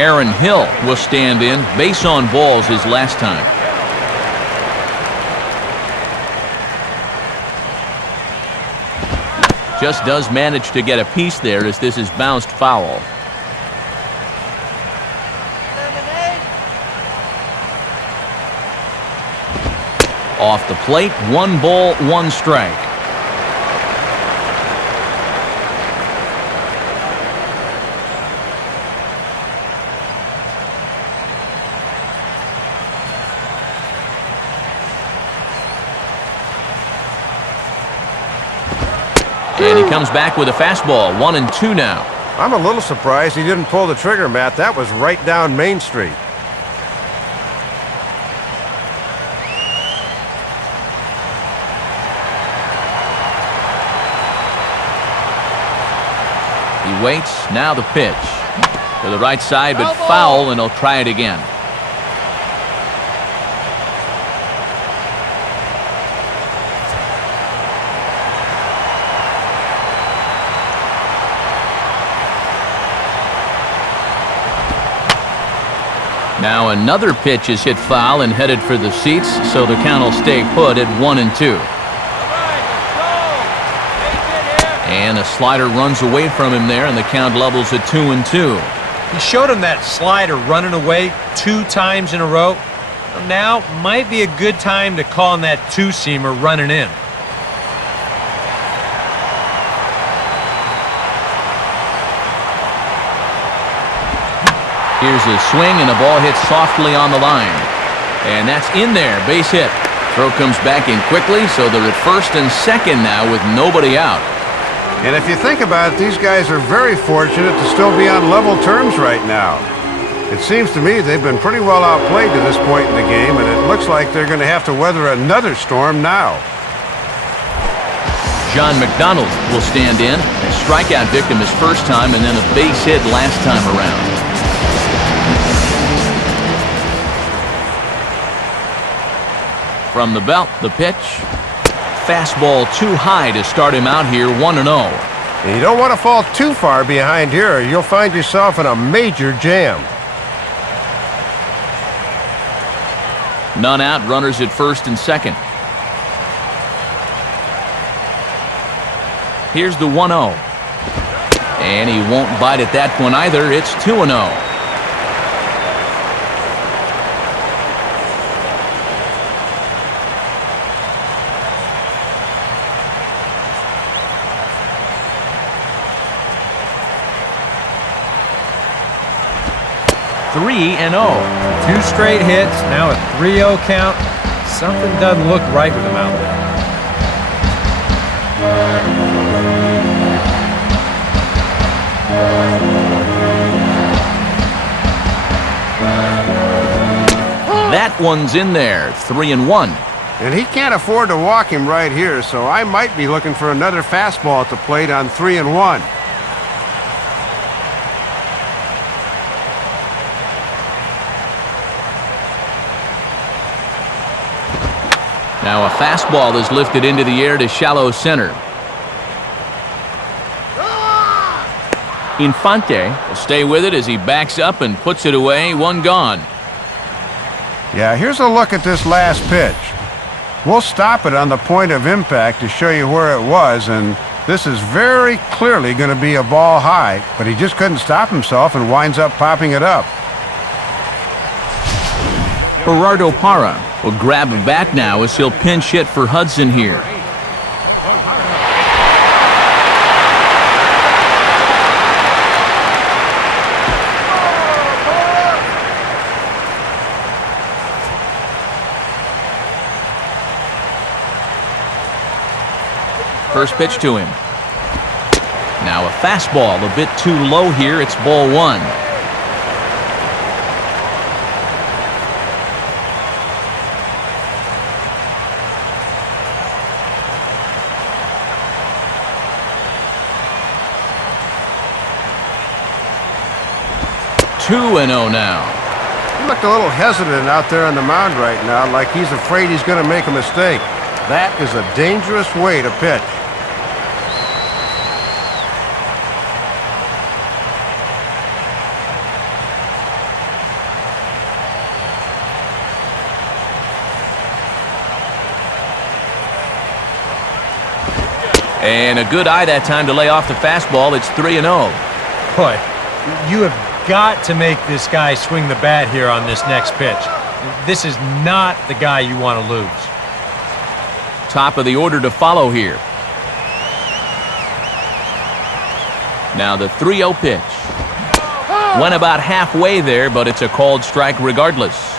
Aaron Hill will stand in. Base on balls his last time. Just does manage to get a piece there as this is bounced foul. Off the plate, 1 ball, 1 strike. And he comes back with a fastball, 1-2 now. I'm a little surprised he didn't pull the trigger, Matt. That was right down Main Street. He waits, now the pitch. To the right side, but foul, and he'll try it again. Now another pitch is hit foul and headed for the seats, so the count will stay put at 1-2. And a slider runs away from him there, and the count levels at 2-2. He showed him that slider running away 2 times in a row. Now might be a good time to call on that 2-seamer running in. Here's a swing, and the ball hits softly on the line. And that's in there, base hit. Throw comes back in quickly, so they're at first and second now with nobody out. And if you think about it, these guys are very fortunate to still be on level terms right now. It seems to me they've been pretty well outplayed to this point in the game, and it looks like they're going to have to weather another storm now. John McDonald will stand in. A strikeout victim his first time, and then a base hit last time around. From the belt, the pitch. Fastball too high to start him out here, 1-0. And you don't want to fall too far behind here, or you'll find yourself in a major jam. None out, runners at first and second. Here's the 1-0. And he won't bite at that one either. It's 2-0. Three and 0. 2 straight hits, now a 3-0 count. Something doesn't look right with him out there. That one's in there, 3-1. And he can't afford to walk him right here, so I might be looking for another fastball at the plate on 3-1. Now a fastball is lifted into the air to shallow center. Infante will stay with it as he backs up and puts it away, 1 gone. Yeah, here's a look at this last pitch. We'll stop it on the point of impact to show you where it was, and this is very clearly going to be a ball high, but he just couldn't stop himself and winds up popping it up. Gerardo Parra will grab a bat now as he'll pinch hit for Hudson here. First pitch to him. Now a fastball a bit too low here. It's ball 1. Two and 0 now. He looked a little hesitant out there on the mound right now, like he's afraid he's going to make a mistake. That is a dangerous way to pitch. And a good eye that time to lay off the fastball. It's 3-0. Boy, you have got to make this guy swing the bat here on this next pitch. This is not the guy you want to lose. Top of the order to follow here. Now the 3-0 pitch. Went about halfway there, but it's a called strike regardless.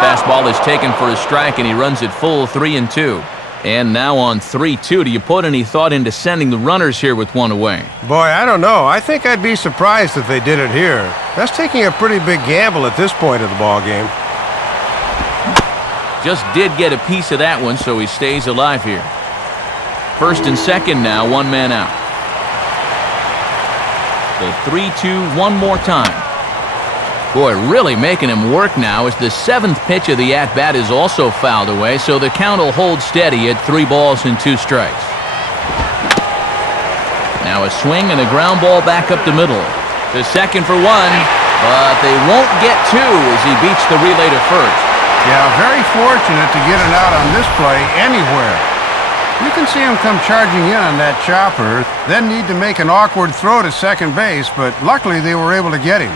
Fastball is taken for a strike, and he runs it full 3-2. And now on 3-2, do you put any thought into sending the runners here with one away? Boy, I don't know. I think I'd be surprised if they did it here. That's taking a pretty big gamble at this point of the ball game. Just did get a piece of that one, so he stays alive here. First and second now, 1 man out. The 3-2 one more time. Boy, really making him work now as the 7th pitch of the at-bat is also fouled away, so the count will hold steady at 3 balls and 2 strikes. Now a swing and a ground ball back up the middle. To second for 1, but they won't get 2 as he beats the relay to first. Yeah, very fortunate to get it out on this play anywhere. You can see him come charging in on that chopper, then need to make an awkward throw to second base, but luckily they were able to get him.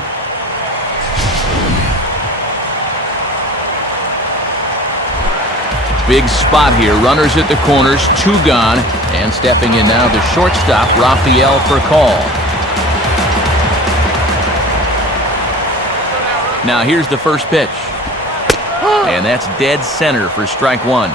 Big spot here. Runners at the corners, 2 gone. And stepping in now, the shortstop, Raphael, for call. Now here's the first pitch. And that's dead center for strike 1.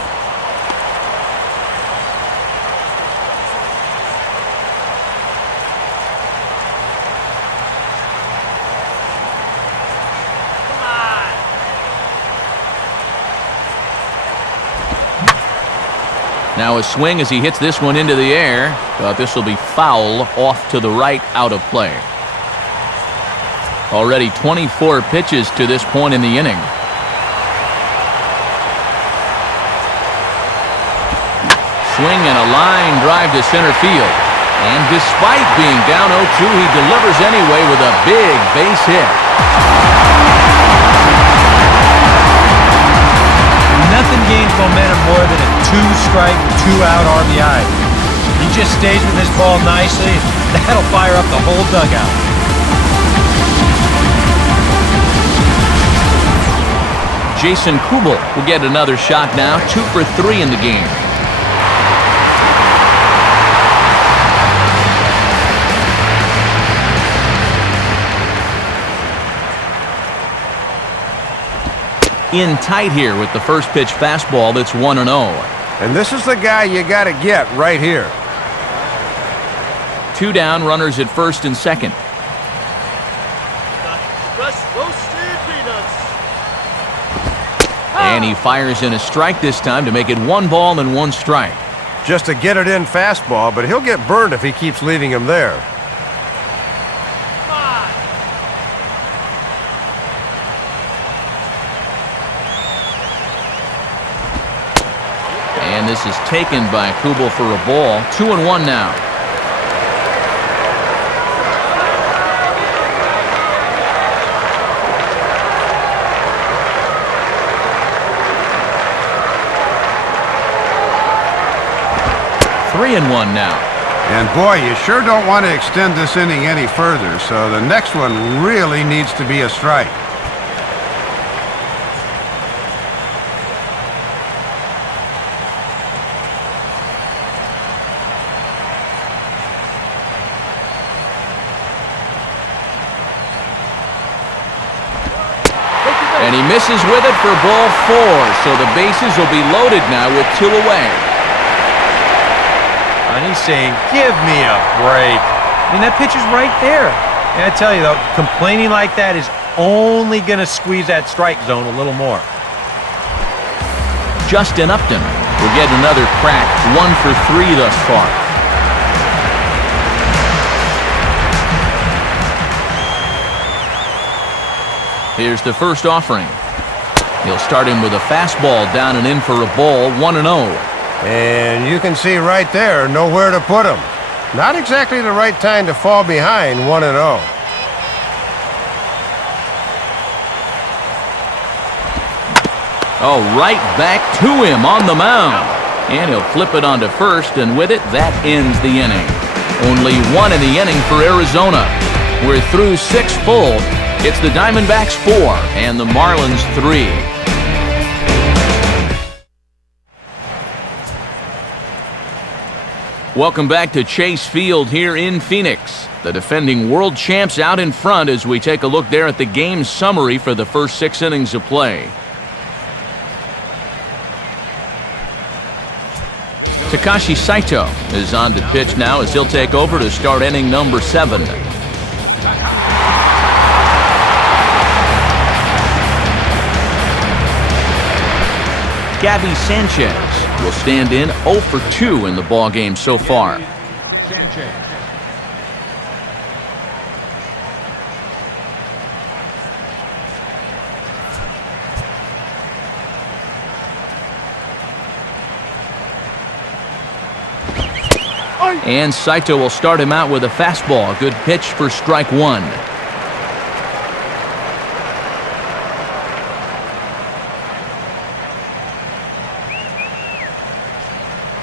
Now a swing as he hits this one into the air, but this will be foul off to the right, out of play. Already 24 pitches to this point in the inning. Swing and a line drive to center field. And despite being down 0-2, he delivers anyway with a big base hit. Nothing gains momentum more than a 2-strike, 2-out RBI. He just stays with this ball nicely, and that'll fire up the whole dugout. Jason Kubel will get another shot now, 2 for 3 in the game. In tight here with the first pitch fastball that's 1-0. And this is the guy you got to get right here. 2 down, runners at first and second. And he fires in a strike this time to make it 1 ball and 1 strike. Just a get-it-in fastball, but he'll get burned if he keeps leaving him there. And this is taken by Kubel for a ball. 2-1 now. Three and 1 now. And boy, you sure don't want to extend this inning any further, so the next one really needs to be a strike. And he misses with it for ball 4, so the bases will be loaded now with 2 away. And he's saying, give me a break. I mean, that pitch is right there. And I tell you, though, complaining like that is only going to squeeze that strike zone a little more. Justin Upton will get another crack, 1 for 3 thus far. Here's the first offering. He'll start him with a fastball down and in for a ball, 1-0. And you can see right there, nowhere to put him. Not exactly the right time to fall behind 1-0. Oh, right back to him on the mound. And he'll flip it onto first, and with it, that ends the inning. Only 1 in the inning for Arizona. We're through 6 full. It's the Diamondbacks 4 and the Marlins 3. Welcome back to Chase Field here in Phoenix. The defending world champs out in front as we take a look there at the game summary for the first 6 innings of play. Takashi Saito is on to pitch now as he'll take over to start inning number 7. Gabby Sanchez will stand in 0 for 2 in the ballgame so far. Sanchez. And Saito will start him out with a fastball. A good pitch for strike 1.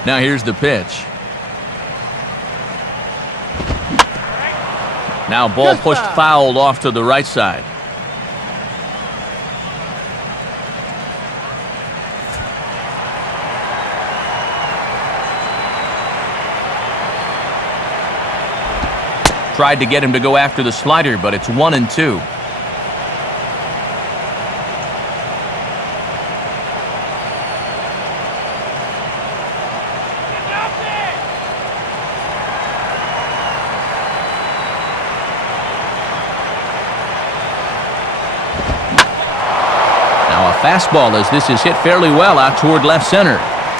Now here's the pitch. Now ball pushed foul off to the right side. Tried to get him to go after the slider, but it's 1-2. Now a fastball as this is hit fairly well out toward left center.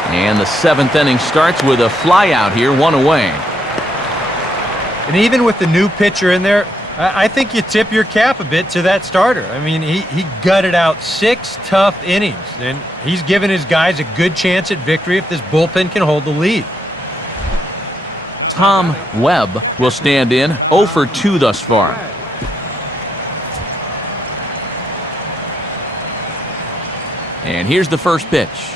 And the 7th inning starts with a fly out here, 1 away. And even with the new pitcher in there, I think you tip your cap a bit to that starter. I mean, he gutted out 6 tough innings, and he's given his guys a good chance at victory if this bullpen can hold the lead. Tom Webb will stand in, 0 for 2 thus far. And here's the first pitch.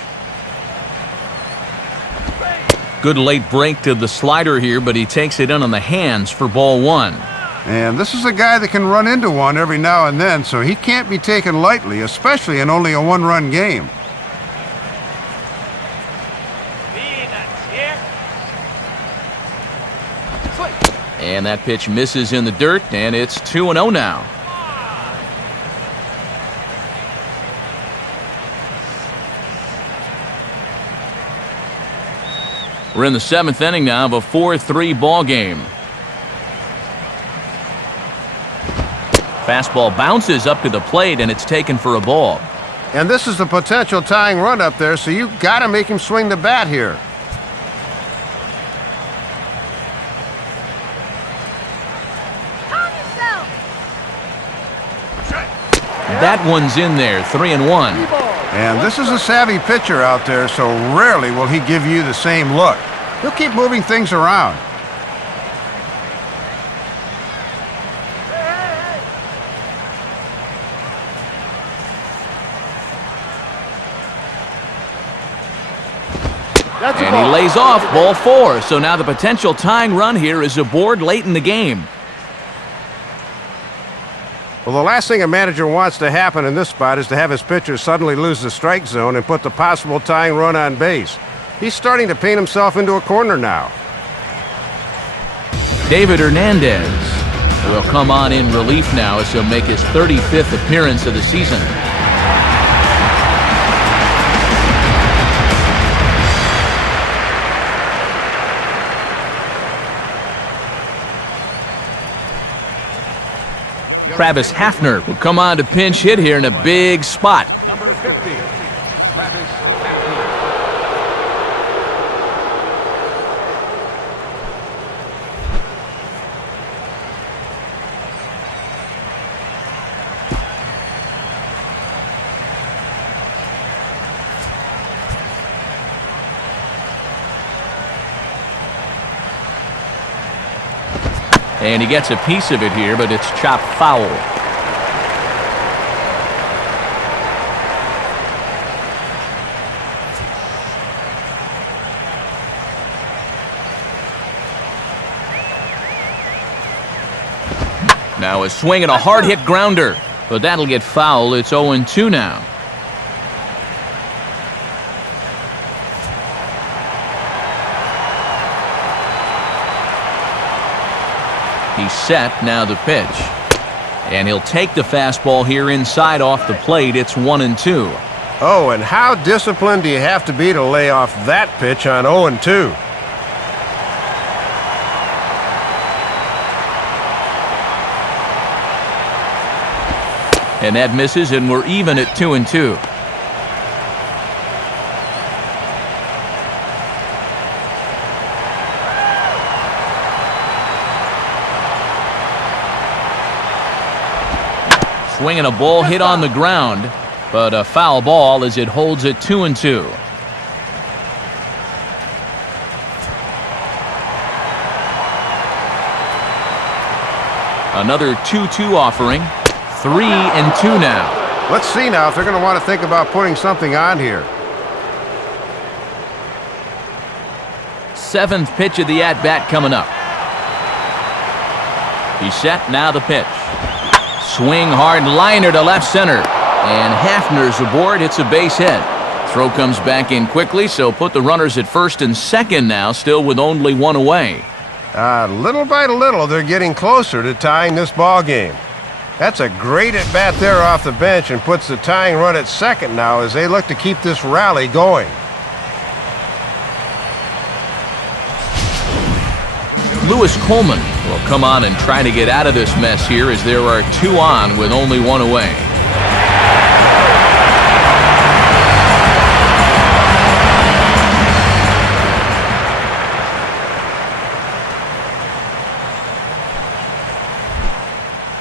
Good late break to the slider here, but he takes it in on the hands for ball 1. And this is a guy that can run into one every now and then, so he can't be taken lightly, especially in only a 1-run game. And that pitch misses in the dirt, and it's 2-0 now. We're in the 7th inning now of a 4-3 ball game. Fastball bounces up to the plate, and it's taken for a ball. And this is the potential tying run up there, so you got to make him swing the bat here. That one's in there, 3-1. And this is a savvy pitcher out there, so rarely will he give you the same look. He'll keep moving things around. And he lays off, ball 4. So now the potential tying run here is aboard late in the game. Well, the last thing a manager wants to happen in this spot is to have his pitcher suddenly lose the strike zone and put the possible tying run on base. He's starting to paint himself into a corner now. David Hernandez will come on in relief now as he'll make his 35th appearance of the season. Travis Hafner will come on to pinch hit here in a big spot. Number 50, Travis Hafner. And he gets a piece of it here, but it's chopped foul. Now a swing and a hard hit grounder, but that'll get foul. It's 0-2 now. He's set, now the pitch. And he'll take the fastball here inside off the plate. It's 1-2. Oh, and how disciplined do you have to be to lay off that pitch on 0-2? And that misses, and we're even at 2-2. Swinging a ball hit on the ground, but a foul ball as it holds it 2-2. Another 2-2 offering. 3-2 now. Let's see now if they're going to want to think about putting something on here. 7th pitch of the at-bat coming up. He's set, now the pitch. Swing hard liner to left center. And Hafner's aboard, it's a base hit. Throw comes back in quickly, so put the runners at first and second now, still with only 1 away. Little by little, they're getting closer to tying this ball game. That's a great at-bat there off the bench and puts the tying run at second now as they look to keep this rally going. Lewis Coleman will come on and try to get out of this mess here as there are 2 on with only 1 away.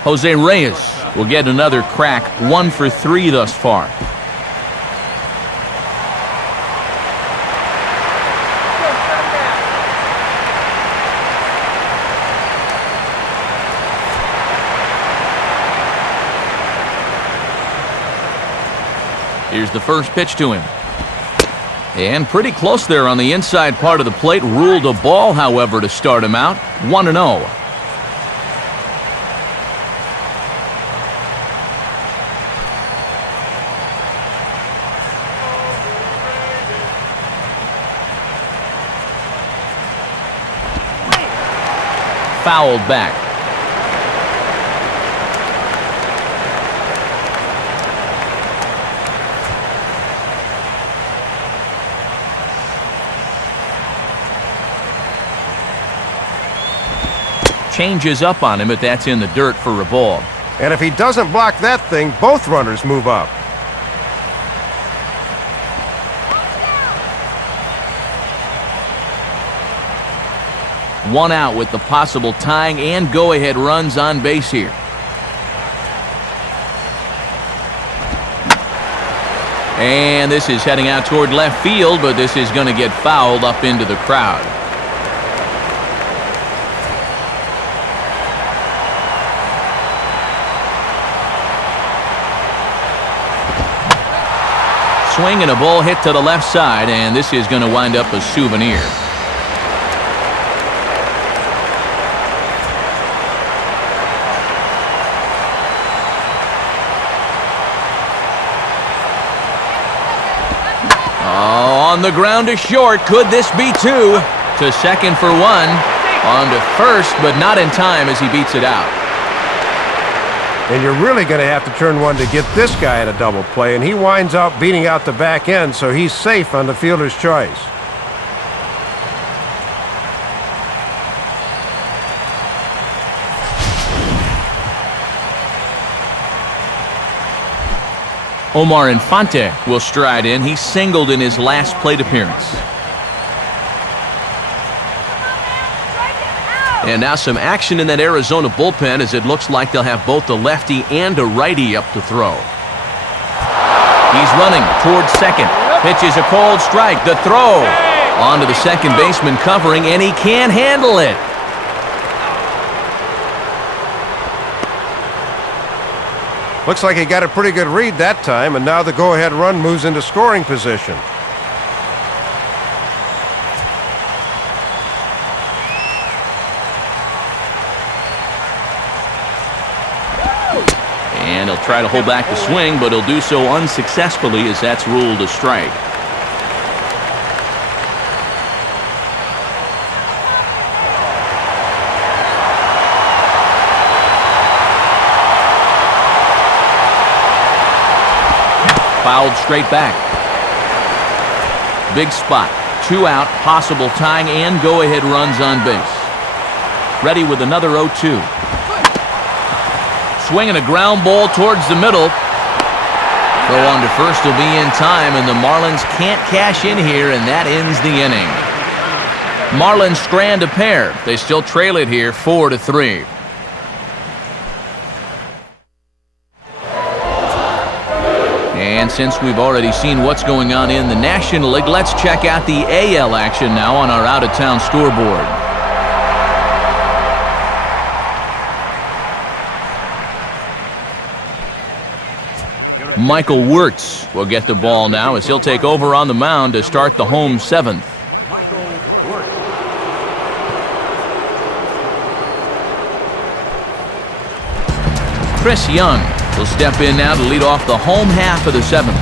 Jose Reyes will get another crack, 1 for 3 thus far. Here's the first pitch to him. And pretty close there on the inside part of the plate. Ruled a ball, however, to start him out. 1-0. Fouled back. Changes up on him, but that's in the dirt for a ball. And if he doesn't block that thing, both runners move up. One out with the possible tying and go-ahead runs on base here. And this is heading out toward left field, but this is going to get fouled up into the crowd. Swing and a ball hit to the left side, and this is going to wind up a souvenir. On the ground to short. Could this be 2? To second for 1. On to first, but not in time as he beats it out. And you're really going to have to turn one to get this guy at a double play, and he winds up beating out the back end, so he's safe on the fielder's choice. Omar Infante will stride in. He singled in his last plate appearance. And now some action in that Arizona bullpen as it looks like they'll have both a lefty and a righty up to throw. He's running towards second. Pitches a cold strike. The throw. On to the second baseman covering, and he can't handle it. Looks like he got a pretty good read that time, and now the go-ahead run moves into scoring position. And he'll try to hold back the swing, but he'll do so unsuccessfully as that's ruled a strike. Fouled straight back. Big spot. 2 out, possible tying and go-ahead runs on base. Ready with another 0-2. Swinging a ground ball towards the middle. Throw on to first will be in time, and the Marlins can't cash in here, and that ends the inning. Marlins strand a pair. They still trail it here 4-3. And since we've already seen what's going on in the National League, let's check out the AL action now on our out-of-town scoreboard. Michael Wirtz will get the ball now as he'll take over on the mound to start the home 7th. Chris Young will step in now to lead off the home half of the 7th.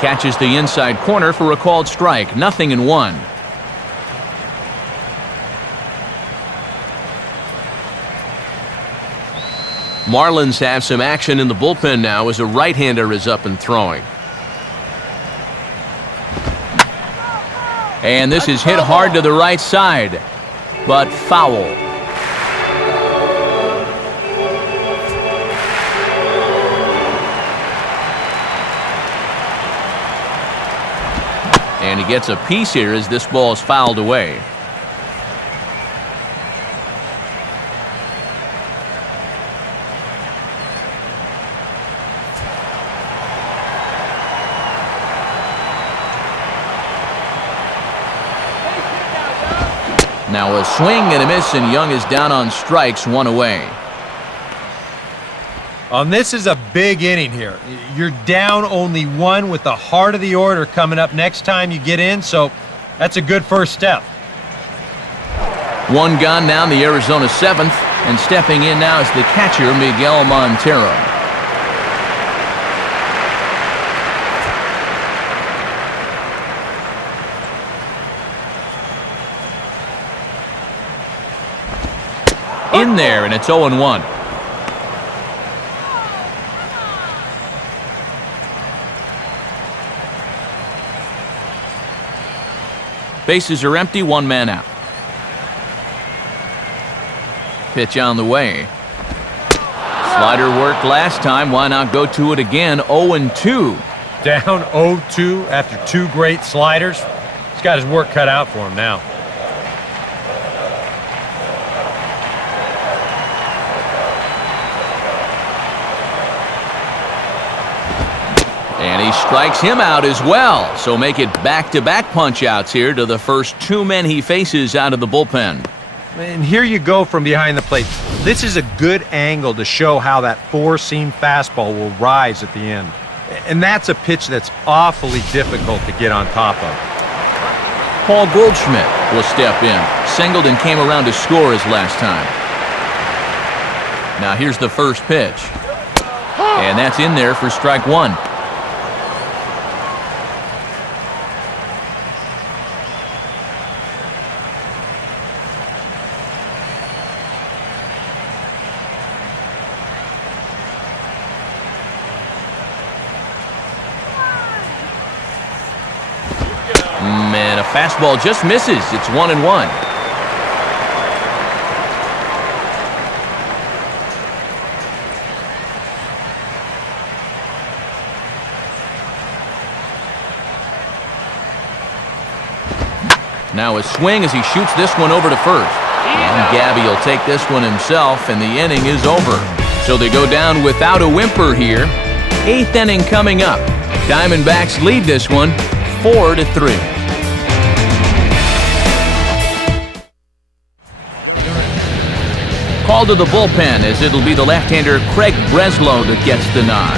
catches the inside corner for a called strike. 0-1. Marlins have some action in the bullpen now as a right-hander is up and throwing. And this is hit hard to the right side, but foul. And he gets a piece here as this ball is fouled away. Now a swing and a miss, and Young is down on strikes, 1 away. This is a big inning here. You're down only 1 with the heart of the order coming up next time you get in, so that's a good first step. 1 gone now in the Arizona 7th, and stepping in now is the catcher, Miguel Montero. In there, and it's 0-1. Bases are empty, 1 man out. Pitch on the way. Slider worked last time. Why not go to it again? 0-2. Down 0-2 after 2 great sliders. He's got his work cut out for him now. And he strikes him out as well. So make it back-to-back punch-outs here to the first 2 men he faces out of the bullpen. And here you go from behind the plate. This is a good angle to show how that 4-seam fastball will rise at the end. And that's a pitch that's awfully difficult to get on top of. Paul Goldschmidt will step in. Singled and came around to score his last time. Now here's the first pitch. And that's in there for strike 1. And a fastball just misses. It's 1-1. Now a swing as he shoots this one over to first. And Gabby will take this one himself, and the inning is over. So they go down without a whimper here. 8th inning coming up. Diamondbacks lead this one 4-3. Called to the bullpen as it'll be the left-hander Craig Breslow that gets the nod.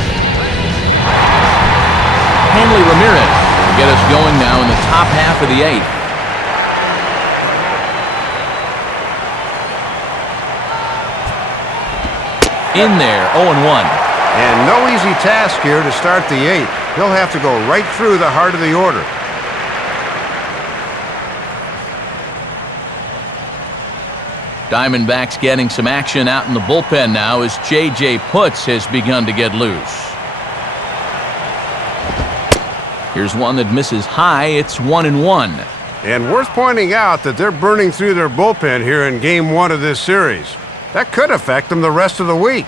Hanley Ramirez will get us going now in the top half of the 8th. In there, 0-1. And no easy task here to start the 8th. He'll have to go right through the heart of the order. Diamondbacks getting some action out in the bullpen now as J.J. Putz has begun to get loose. Here's one that misses high. It's 1-1. And worth pointing out that they're burning through their bullpen here in Game 1 of this series. That could affect them the rest of the week.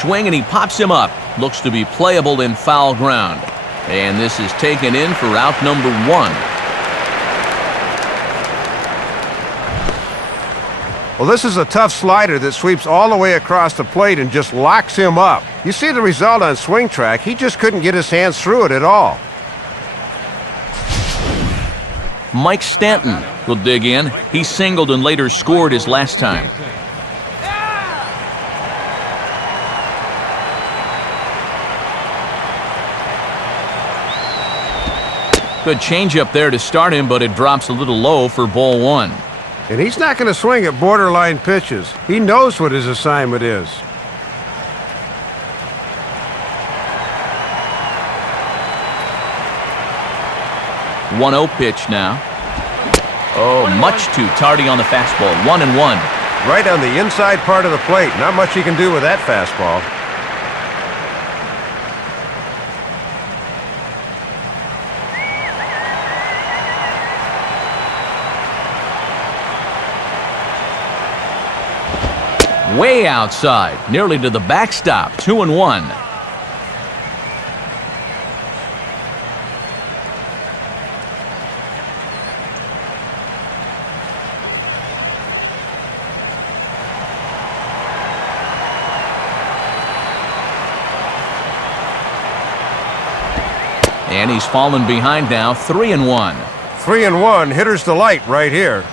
Swing and he pops him up. Looks to be playable in foul ground. And this is taken in for out number 1. Well, this is a tough slider that sweeps all the way across the plate and just locks him up. You see the result on swing track. He just couldn't get his hands through it at all. Mike Stanton will dig in. He singled and later scored his last time. Good changeup there to start him, but it drops a little low for ball 1. And he's not going to swing at borderline pitches. He knows what his assignment is. One 0 pitch now. Oh, much too tardy on the fastball. 1-1. Right on the inside part of the plate. Not much he can do with that fastball. Way outside, nearly to the backstop. 2-1. And he's fallen behind now. 3-1. 3-1. Hitter's delight right here.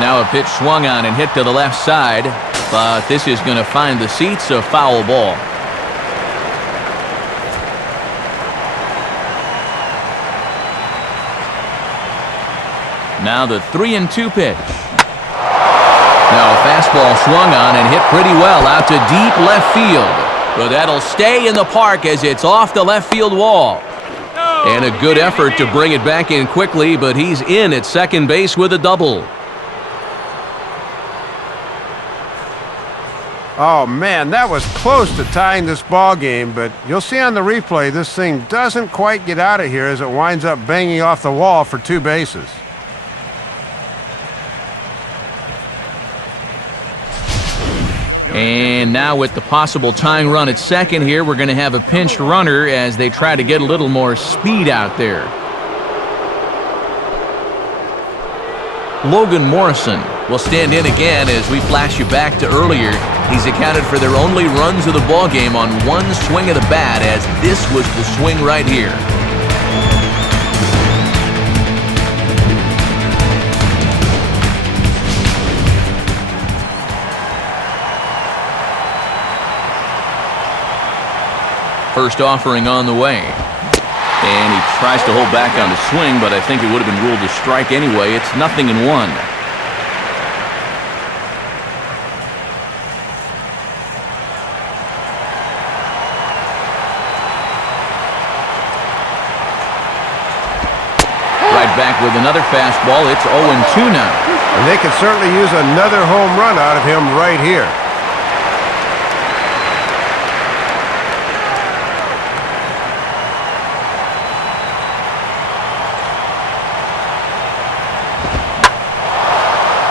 Now a pitch swung on and hit to the left side, but this is going to find the seats, a foul ball. Now the 3-2 pitch. Now a fastball swung on and hit pretty well out to deep left field. But that'll stay in the park as it's off the left field wall. And a good effort to bring it back in quickly, but he's in at second base with a double. Oh, man, that was close to tying this ball game, but you'll see on the replay this thing doesn't quite get out of here as it winds up banging off the wall for 2 bases. And now with the possible tying run at second here, we're going to have a pinched runner as they try to get a little more speed out there. Logan Morrison will stand in again as we flash you back to earlier. He's accounted for their only runs of the ball game on one swing of the bat, as this was the swing right here. First offering on the way. And he tries to hold back on the swing, but I think it would have been ruled a strike anyway. It's 0-1. Right back with another fastball. It's 0-2 now. And they could certainly use another home run out of him right here.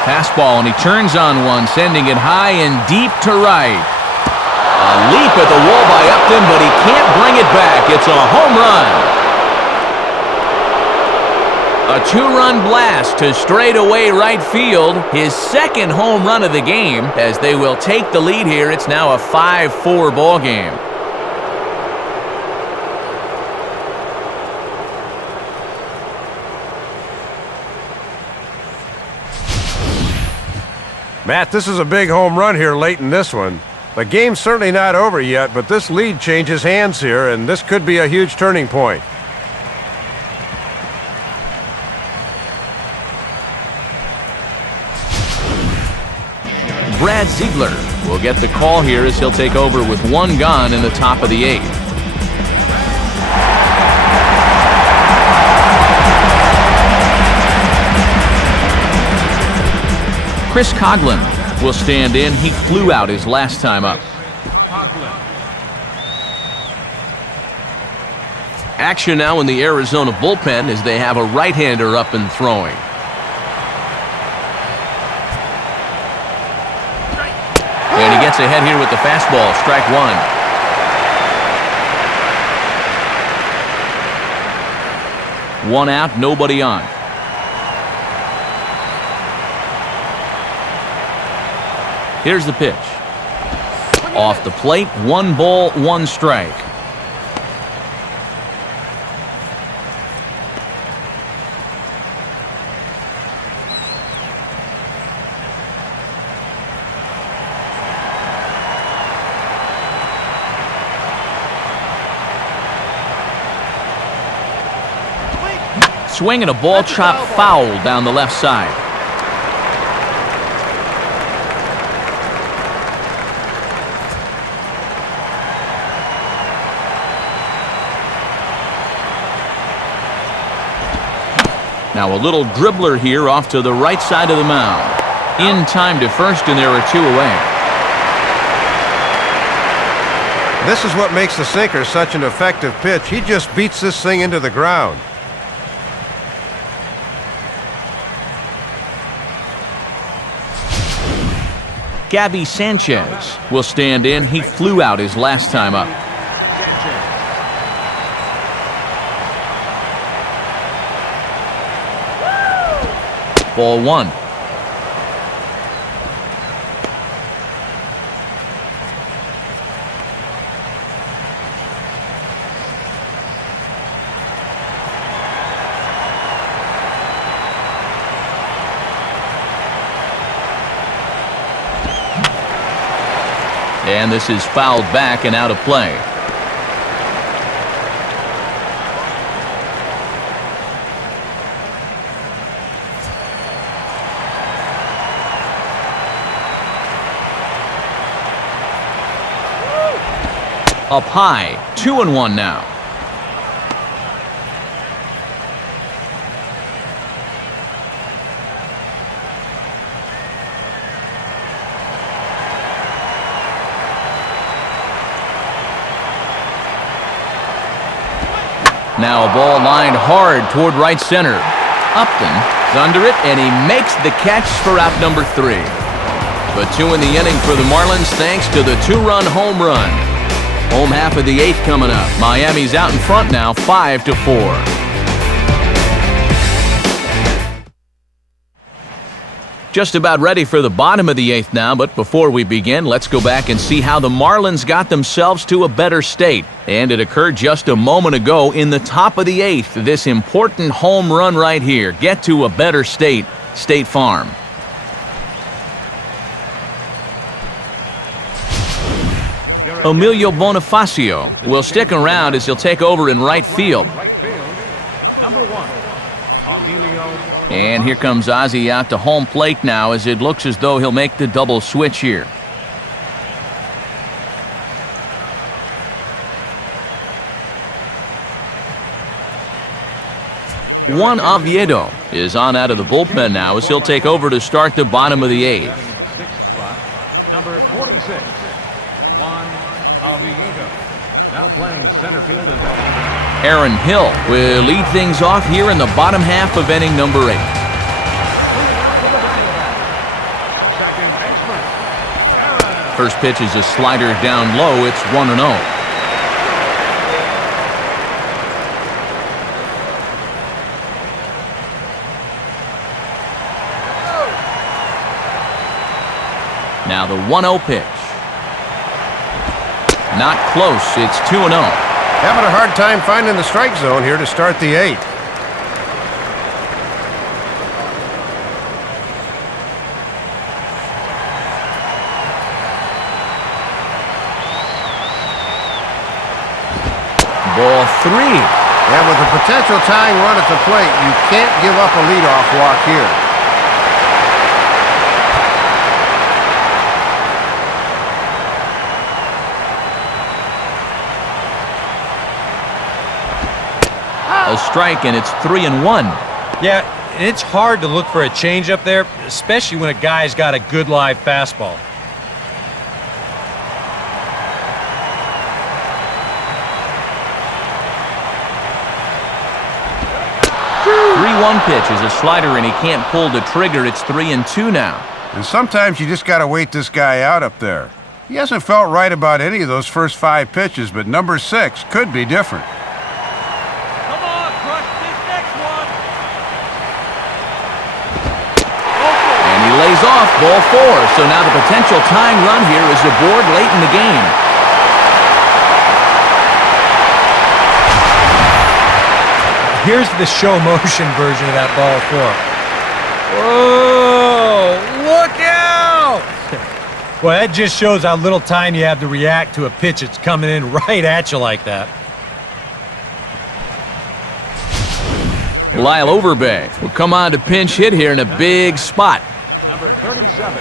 Fastball, and he turns on one, sending it high and deep to right. A leap at the wall by Upton, but he can't bring it back. It's a home run. A 2-run blast to straightaway right field. His second home run of the game, as they will take the lead here. It's now a 5-4 ball game. Matt, this is a big home run here late in this one. The game's certainly not over yet, but this lead changes hands here, and this could be a huge turning point. Brad Ziegler will get the call here as he'll take over with one gone in the top of the 8th. Chris Coughlin will stand in. He flew out his last time up. Action now in the Arizona bullpen as they have a right-hander up and throwing. And he gets ahead here with the fastball. Strike one. One out, nobody on. Here's the pitch. Off the plate, 1 ball, 1 strike. Swing and a ball chopped foul down the left side. Now a little dribbler here off to the right side of the mound. In time to first, and there are 2 away. This is what makes the sinker such an effective pitch. He just beats this thing into the ground. Gabby Sanchez will stand in. He flew out his last time up. Ball 1. And this is fouled back and out of play. Up high, 2-1 now. Now a ball lined hard toward right center. Upton's under it, and he makes the catch for out number 3. But 2 in the inning for the Marlins thanks to the 2-run home run. Home half of the 8th coming up. Miami's out in front now, 5-4. Just about ready for the bottom of the 8th now, but before we begin, let's go back and see how the Marlins got themselves to a better state. And it occurred just a moment ago in the top of the 8th. This important home run right here. Get to a better state. State Farm. Emilio Bonifacio will stick around as he'll take over in right field. Number 1, Emilio. And here comes Ozzie out to home plate now as it looks as though he'll make the double switch here. Juan Oviedo is on out of the bullpen now as he'll take over to start the bottom of the 8th. Number 46, Juan Oviedo. Now playing center field is Aaron Hill will lead things off here in the bottom half of inning number 8. second baseman. First pitch is a slider down low. It's 1-0. Now the 1-0 pitch. Not close. It's 2-0. Having a hard time finding the strike zone here to start the 8th. Ball 3. And with a potential tying run at the plate, you can't give up a leadoff walk here. A strike, and it's 3-1. Yeah, and it's hard to look for a changeup there, especially when a guy's got a good live fastball. One pitch is a slider, and he can't pull the trigger. It's 3-2 now. And sometimes you just got to wait this guy out up there. He hasn't felt right about any of those first 5 pitches, but number 6 could be different. Come on, crush this next one. And he lays off ball 4. So now the potential tying run here is aboard late in the game. Here's the show motion version of that ball 4. Whoa, look out! Well, that just shows how little time you have to react to a pitch that's coming in right at you like that. Lyle Overbay will come on to pinch hit here in a big spot. Number 37,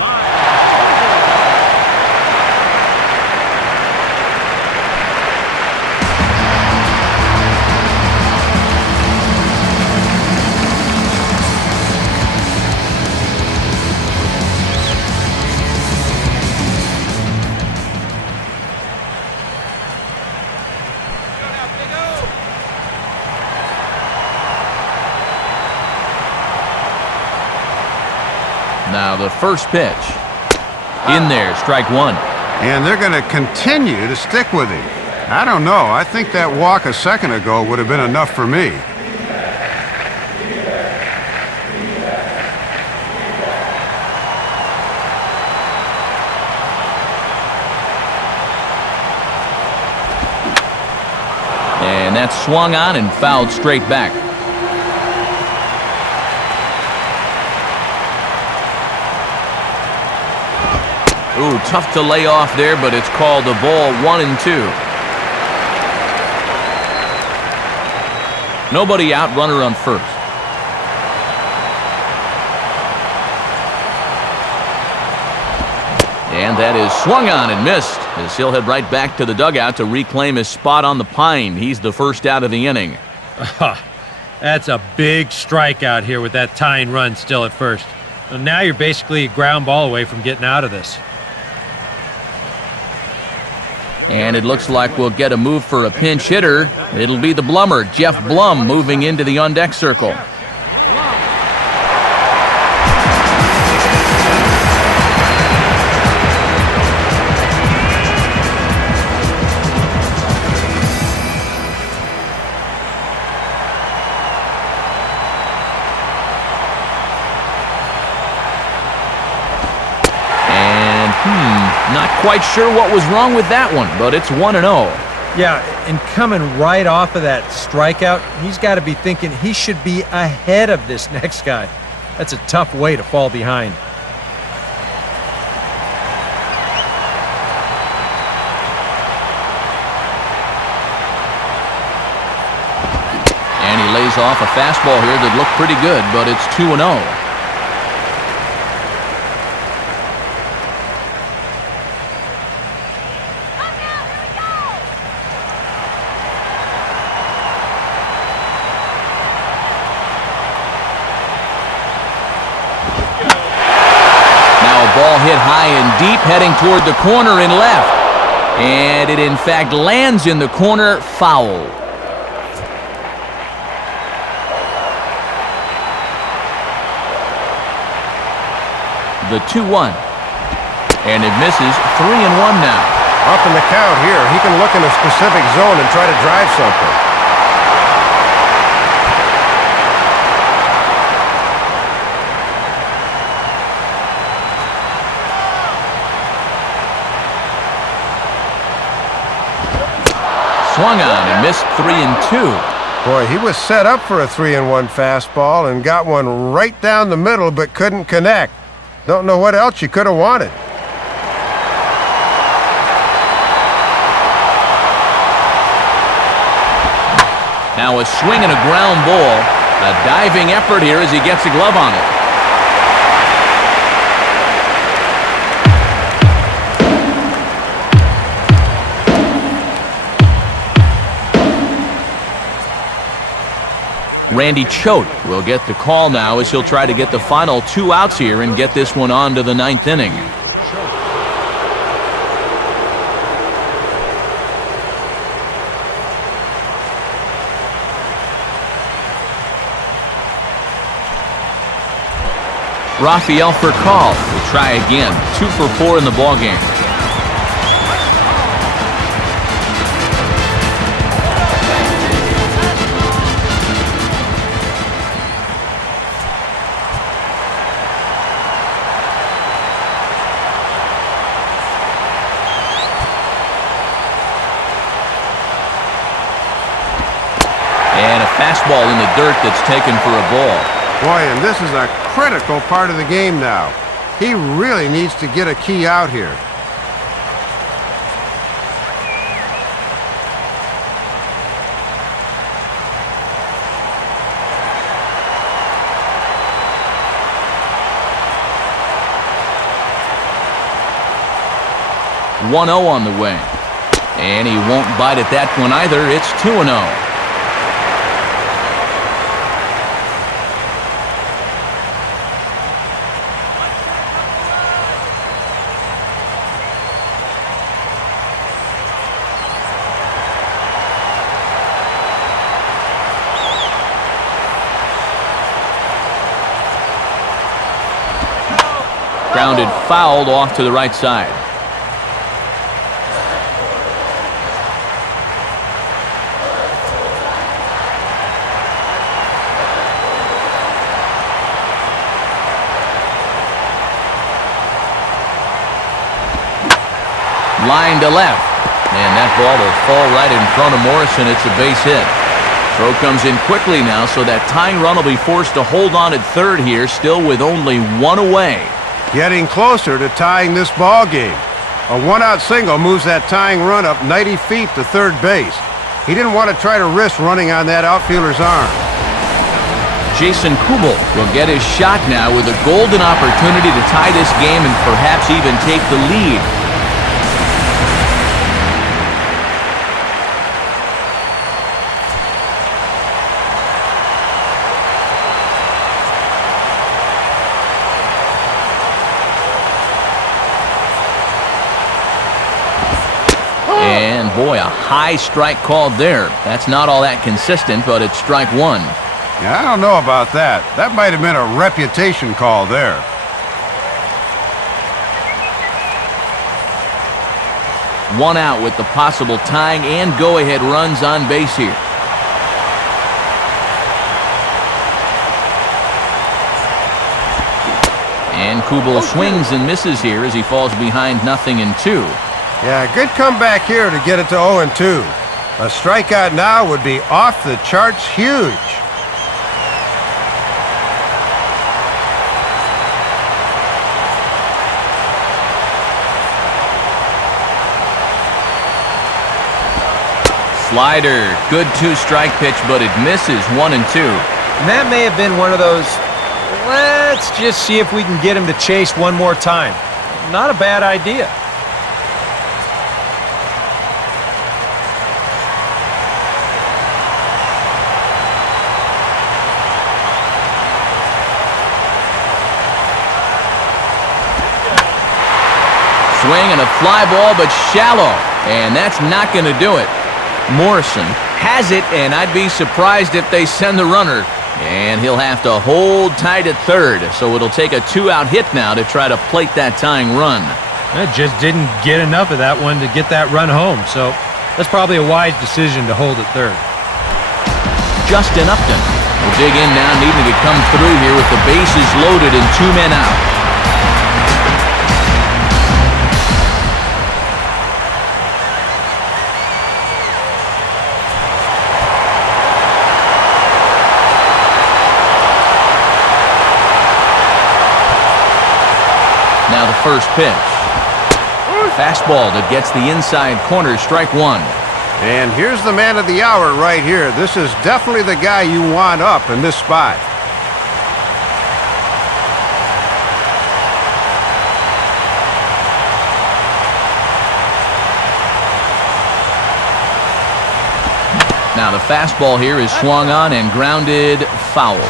Lyle. Now the first pitch. In there, strike one. And they're going to continue to stick with him. I don't know. I think that walk a second ago would have been enough for me. And that's swung on and fouled straight back. Ooh, tough to lay off there, but it's called a ball 1-2. Nobody out, runner on first. And that is swung on and missed, as he'll head right back to the dugout to reclaim his spot on the pine. He's the first out of the inning. That's a big strikeout here with that tying run still at first. So now you're basically a ground ball away from getting out of this. And it looks like we'll get a move for a pinch hitter. It'll be the Blummer, Jeff Blum, moving into the on-deck circle. Not quite sure what was wrong with that one, but it's 1-0. Yeah, and coming right off of that strikeout, he's got to be thinking he should be ahead of this next guy. That's a tough way to fall behind. And he lays off a fastball here that looked pretty good, but it's 2-0. Ball hit high and deep, heading toward the corner and left. And it, in fact, lands in the corner, foul. The 2-1. And it misses. 3-1 now. Up in the count here. He can look in a specific zone and try to drive something. Swung on and missed 3-2. Boy, he was set up for a 3-1 fastball and got one right down the middle but couldn't connect. Don't know what else you could have wanted. Now a swing and a ground ball. A diving effort here as he gets a glove on it. Randy Choate will get the call now as he'll try to get the final 2 outs here and get this one on to the 9th inning. Rafael Furcal will try again. 2 for 4 in the ballgame. And a fastball in the dirt that's taken for a ball. Boy, and this is a critical part of the game now. He really needs to get a key out here. 1-0 on the way. And he won't bite at that one either. It's 2-0. Grounded fouled off to the right side. Line to left. And that ball will fall right in front of Morrison. It's a base hit. Throw comes in quickly now, so that tying run will be forced to hold on at third here, still with only one away. Getting closer to tying this ball game. A one-out single moves that tying run up 90 feet to third base. He didn't want to try to risk running on that outfielder's arm. Jason Kubel will get his shot now with a golden opportunity to tie this game and perhaps even take the lead. And boy, a high strike called there. That's not all that consistent, but it's strike one. Yeah, I don't know about that. That might have been a reputation call there. One out with the possible tying and go-ahead runs on base here. And Kubel swings and misses here as he falls behind 0-2. Yeah, good comeback here to get it to 0-2. A strikeout now would be off the charts huge. Slider, good two-strike pitch, but it misses 1-2. And that may have been one of those, let's just see if we can get him to chase one more time. Not a bad idea. Swing and a fly ball, but shallow. And that's not going to do it. Morrison has it, and I'd be surprised if they send the runner. And he'll have to hold tight at third, so it'll take a two-out hit now to try to plate that tying run. It just didn't get enough of that one to get that run home, so that's probably a wise decision to hold at third. Justin Upton will dig in now, needing to come through here with the bases loaded and two men out. Now the first pitch. Fastball that gets the inside corner, strike one. And here's the man of the hour right here. This is definitely the guy you want up in this spot. Now the fastball here is swung on and grounded foul.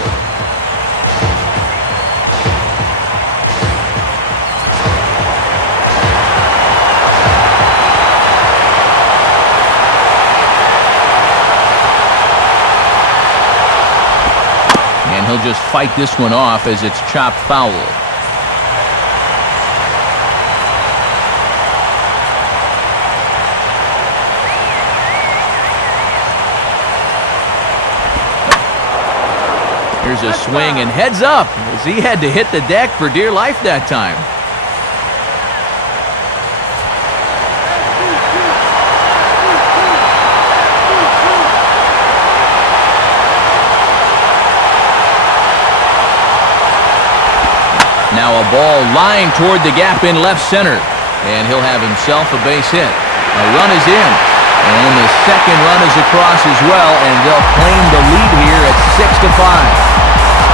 He'll just fight this one off as it's chopped foul. Here's a swing and heads up as he had to hit the deck for dear life that time. Now a ball lying toward the gap in left center. And he'll have himself a base hit. A run is in. And the second run is across as well. And they'll claim the lead here at 6-5.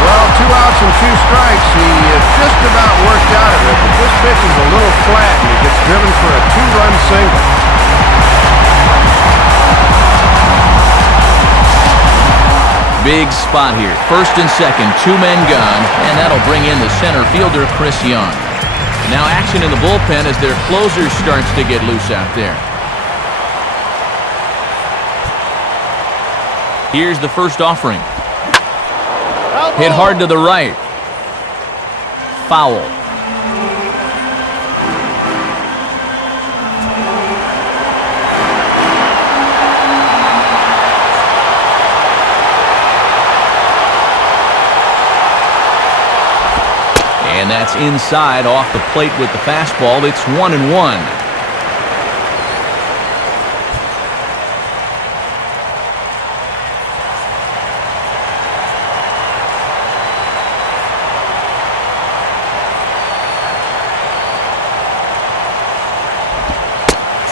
Well, 2 outs and 2 strikes. He just about worked out of it, but this pitch is a little flat, and he gets driven for a 2-run single. Big spot here. First and second, 2 men gone, and that'll bring in the center fielder, Chris Young. Now action in the bullpen as their closer starts to get loose out there. Here's the first offering. Hit hard to the right. Foul. And that's inside off the plate with the fastball. It's 1-1.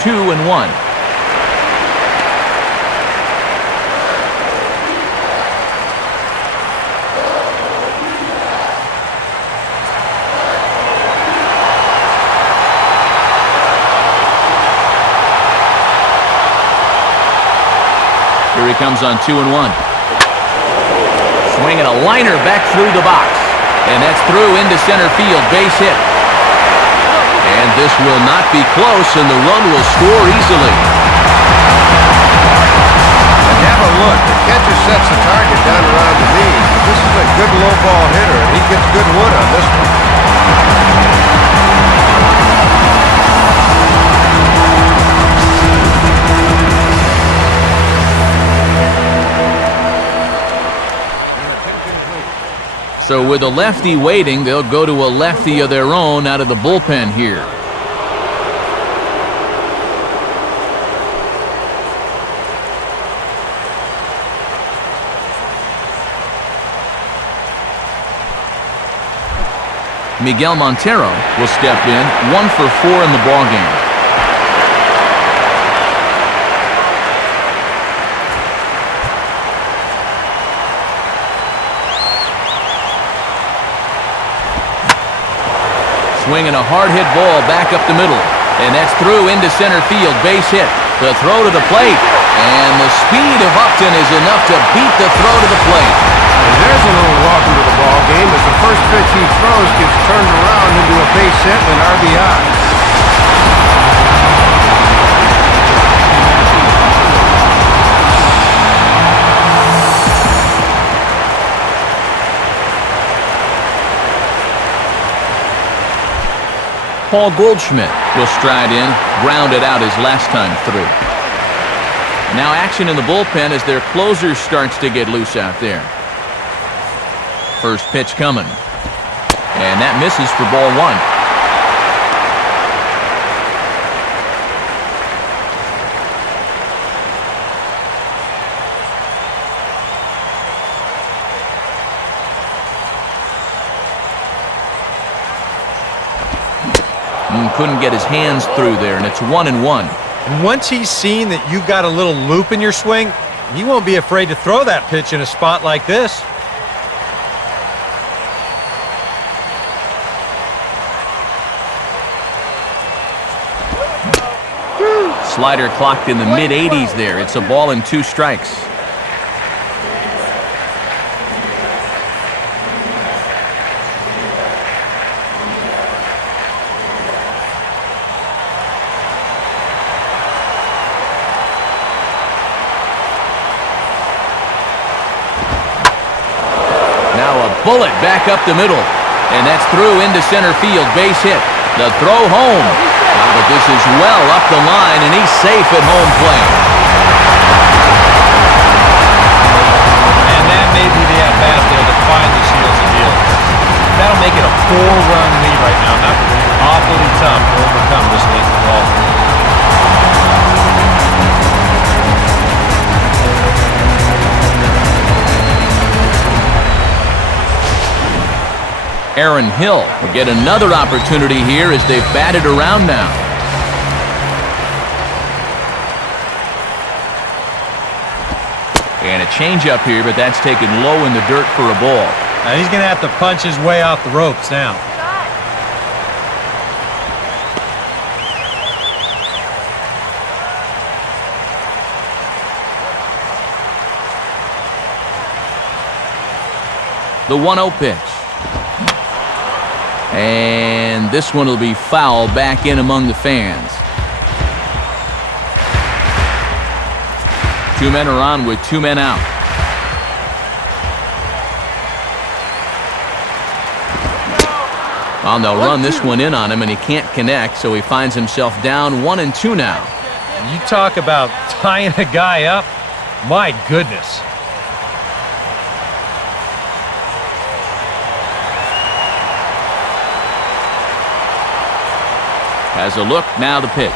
Two and one. Here he comes on 2-1. Swinging a liner back through the box. And that's through into center field. Base hit. And this will not be close, and the run will score easily. And have a look. The catcher sets the target down around the knees. But this is a good low ball hitter, and he gets good wood on this one. So with a lefty waiting, they'll go to a lefty of their own out of the bullpen here. Miguel Montero will step in, 1 for 4 in the ballgame. Swinging a hard-hit ball back up the middle. And that's through into center field. Base hit. The throw to the plate. And the speed of Upton is enough to beat the throw to the plate. And there's a little welcome to the ball game as the first pitch he throws gets turned around into a base hit and an RBI. Paul Goldschmidt will stride in, grounded out his last time through. Now action in the bullpen as their closer starts to get loose out there. First pitch coming. And that misses for ball 1. Couldn't get his hands through there, and it's 1-1. And once he's seen that you've got a little loop in your swing, he won't be afraid to throw that pitch in a spot like this. Slider clocked in the mid-80s there. It's a ball and 2 strikes. Bullet back up the middle, and that's through into center field. Base hit. The throw home. But this is well up the line, and he's safe at home plate. And that may be the at-bat there that finally seals the deal. That'll make it a 4-run lead right now. Not awfully tough to overcome this late in the ball. Aaron Hill will get another opportunity here as they've batted around now. And a changeup here, but that's taken low in the dirt for a ball. He's going to have to punch his way off the ropes now. The 1-0 pitch. And this one will be foul back in among the fans. 2 men are on with 2 men out. Well, they'll run this one in on him, and he can't connect, so he finds himself down 1-2 now. You talk about tying a guy up. My goodness. Has a look, now the pitch.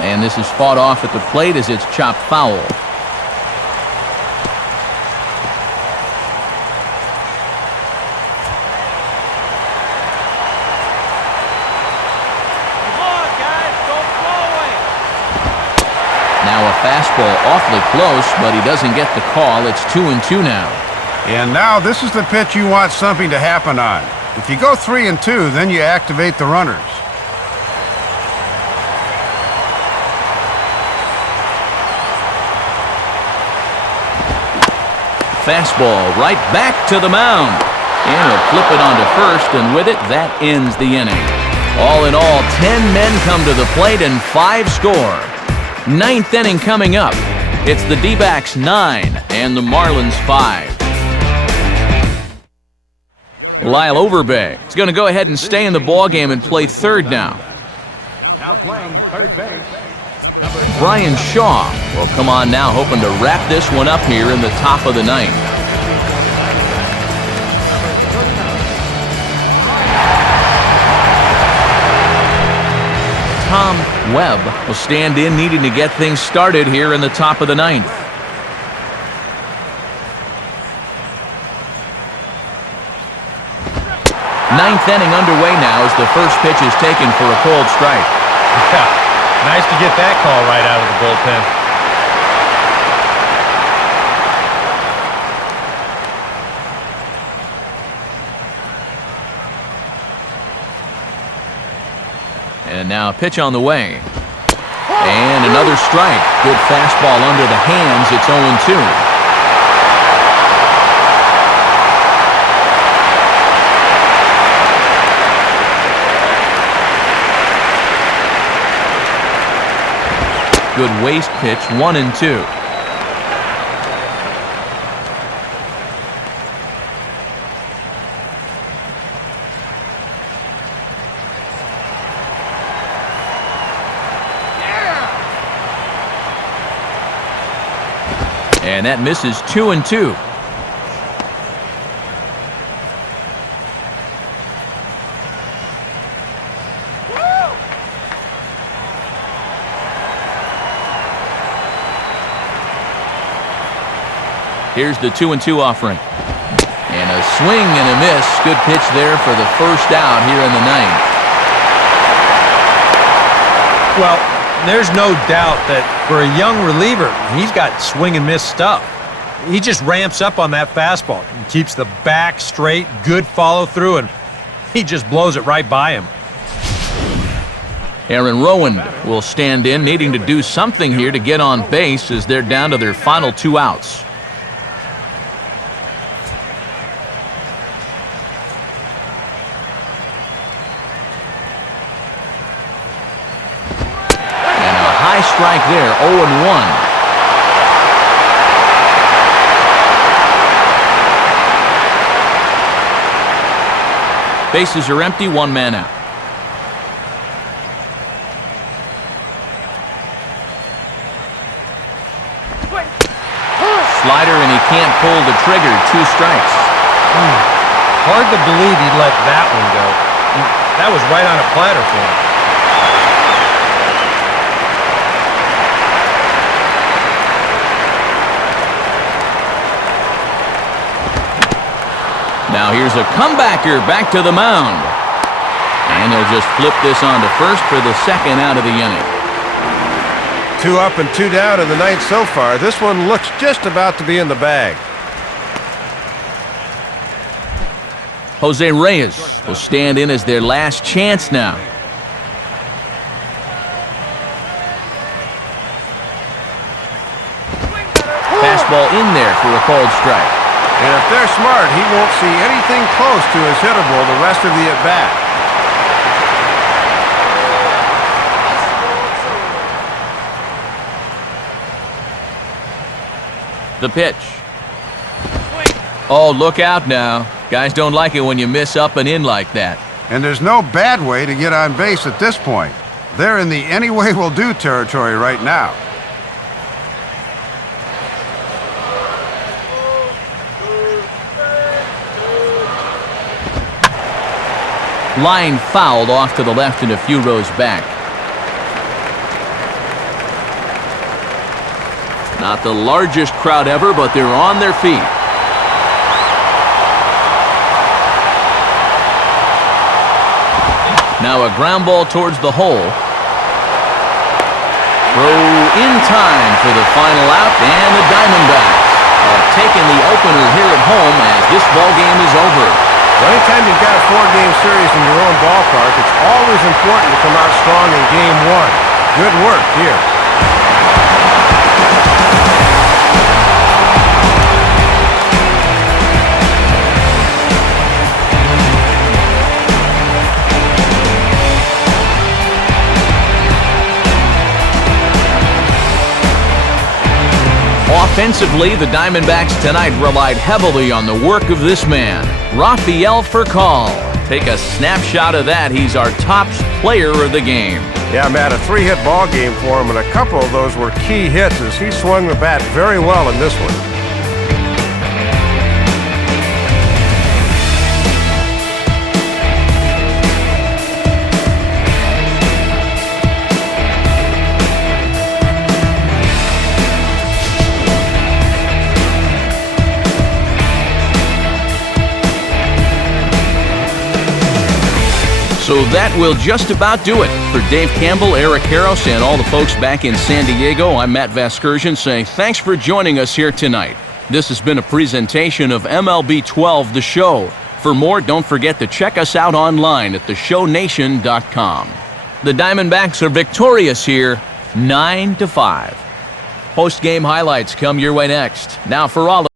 And this is fought off at the plate as it's chopped foul. Now a fastball awfully close, but he doesn't get the call. It's 2-2 now. And now this is the pitch you want something to happen on. If you go 3-2, then you activate the runners. Fastball right back to the mound. And he'll flip it onto first, and with it, that ends the inning. All in all, 10 men come to the plate and 5 score. 9th inning coming up. It's the D-backs 9 and the Marlins 5. Lyle Overbay is going to go ahead and stay in the ballgame and play third now. Now playing third base. Brian Shaw will come on now, hoping to wrap this one up here in the top of the 9th. Tom Webb will stand in, needing to get things started here in the top of the 9th. Ninth inning underway now as the first pitch is taken for a cold strike. Yeah. Nice to get that call right out of the bullpen. And now a pitch on the way. And another strike. Good fastball under the hands. It's 0-2. Good waist pitch, 1-2. And that misses, 2-2. Here's the 2-2 offering. And a swing and a miss. Good pitch there for the first out here in the 9th. Well, there's no doubt that for a young reliever, he's got swing and miss stuff. He just ramps up on that fastball. He keeps the back straight, good follow through, and he just blows it right by him. Aaron Rowan will stand in, needing to do something here to get on base as they're down to their final 2 outs. Strike there, 0-1. Bases are empty, 1 man out. Slider, and he can't pull the trigger, 2 strikes. Hard to believe he let that one go. That was right on a platter for him. Now here's a comebacker back to the mound. And they'll just flip this on to first for the 2nd out of the inning. 2 up and 2 down in the 9th so far. This one looks just about to be in the bag. Jose Reyes will stand in as their last chance now. Fastball in there for a called strike. And if they're smart, he won't see anything close to his hittable the rest of the at-bat. The pitch. Oh, look out now. Guys don't like it when you miss up and in like that. And there's no bad way to get on base at this point. They're in the any way will do territory right now. Line fouled off to the left and a few rows back. Not the largest crowd ever, but they're on their feet. Now a ground ball towards the hole. Throw in time for the final out, and the Diamondbacks have taken the opener here at home as this ball game is over. Well, anytime you've got a 4-game series in your own ballpark, it's always important to come out strong in Game 1. Good work here. Offensively, the Diamondbacks tonight relied heavily on the work of this man, Rafael Furcal. Take a snapshot of that. He's our top player of the game. Yeah, Matt, a 3-hit ball game for him, and a couple of those were key hits as he swung the bat very well in this one. So that will just about do it. For Dave Campbell, Eric Harros, and all the folks back in San Diego, I'm Matt Vasgersian saying thanks for joining us here tonight. This has been a presentation of MLB 12, The Show. For more, don't forget to check us out online at theshownation.com. The Diamondbacks are victorious here, 9-5. Post-game highlights come your way next. Now for all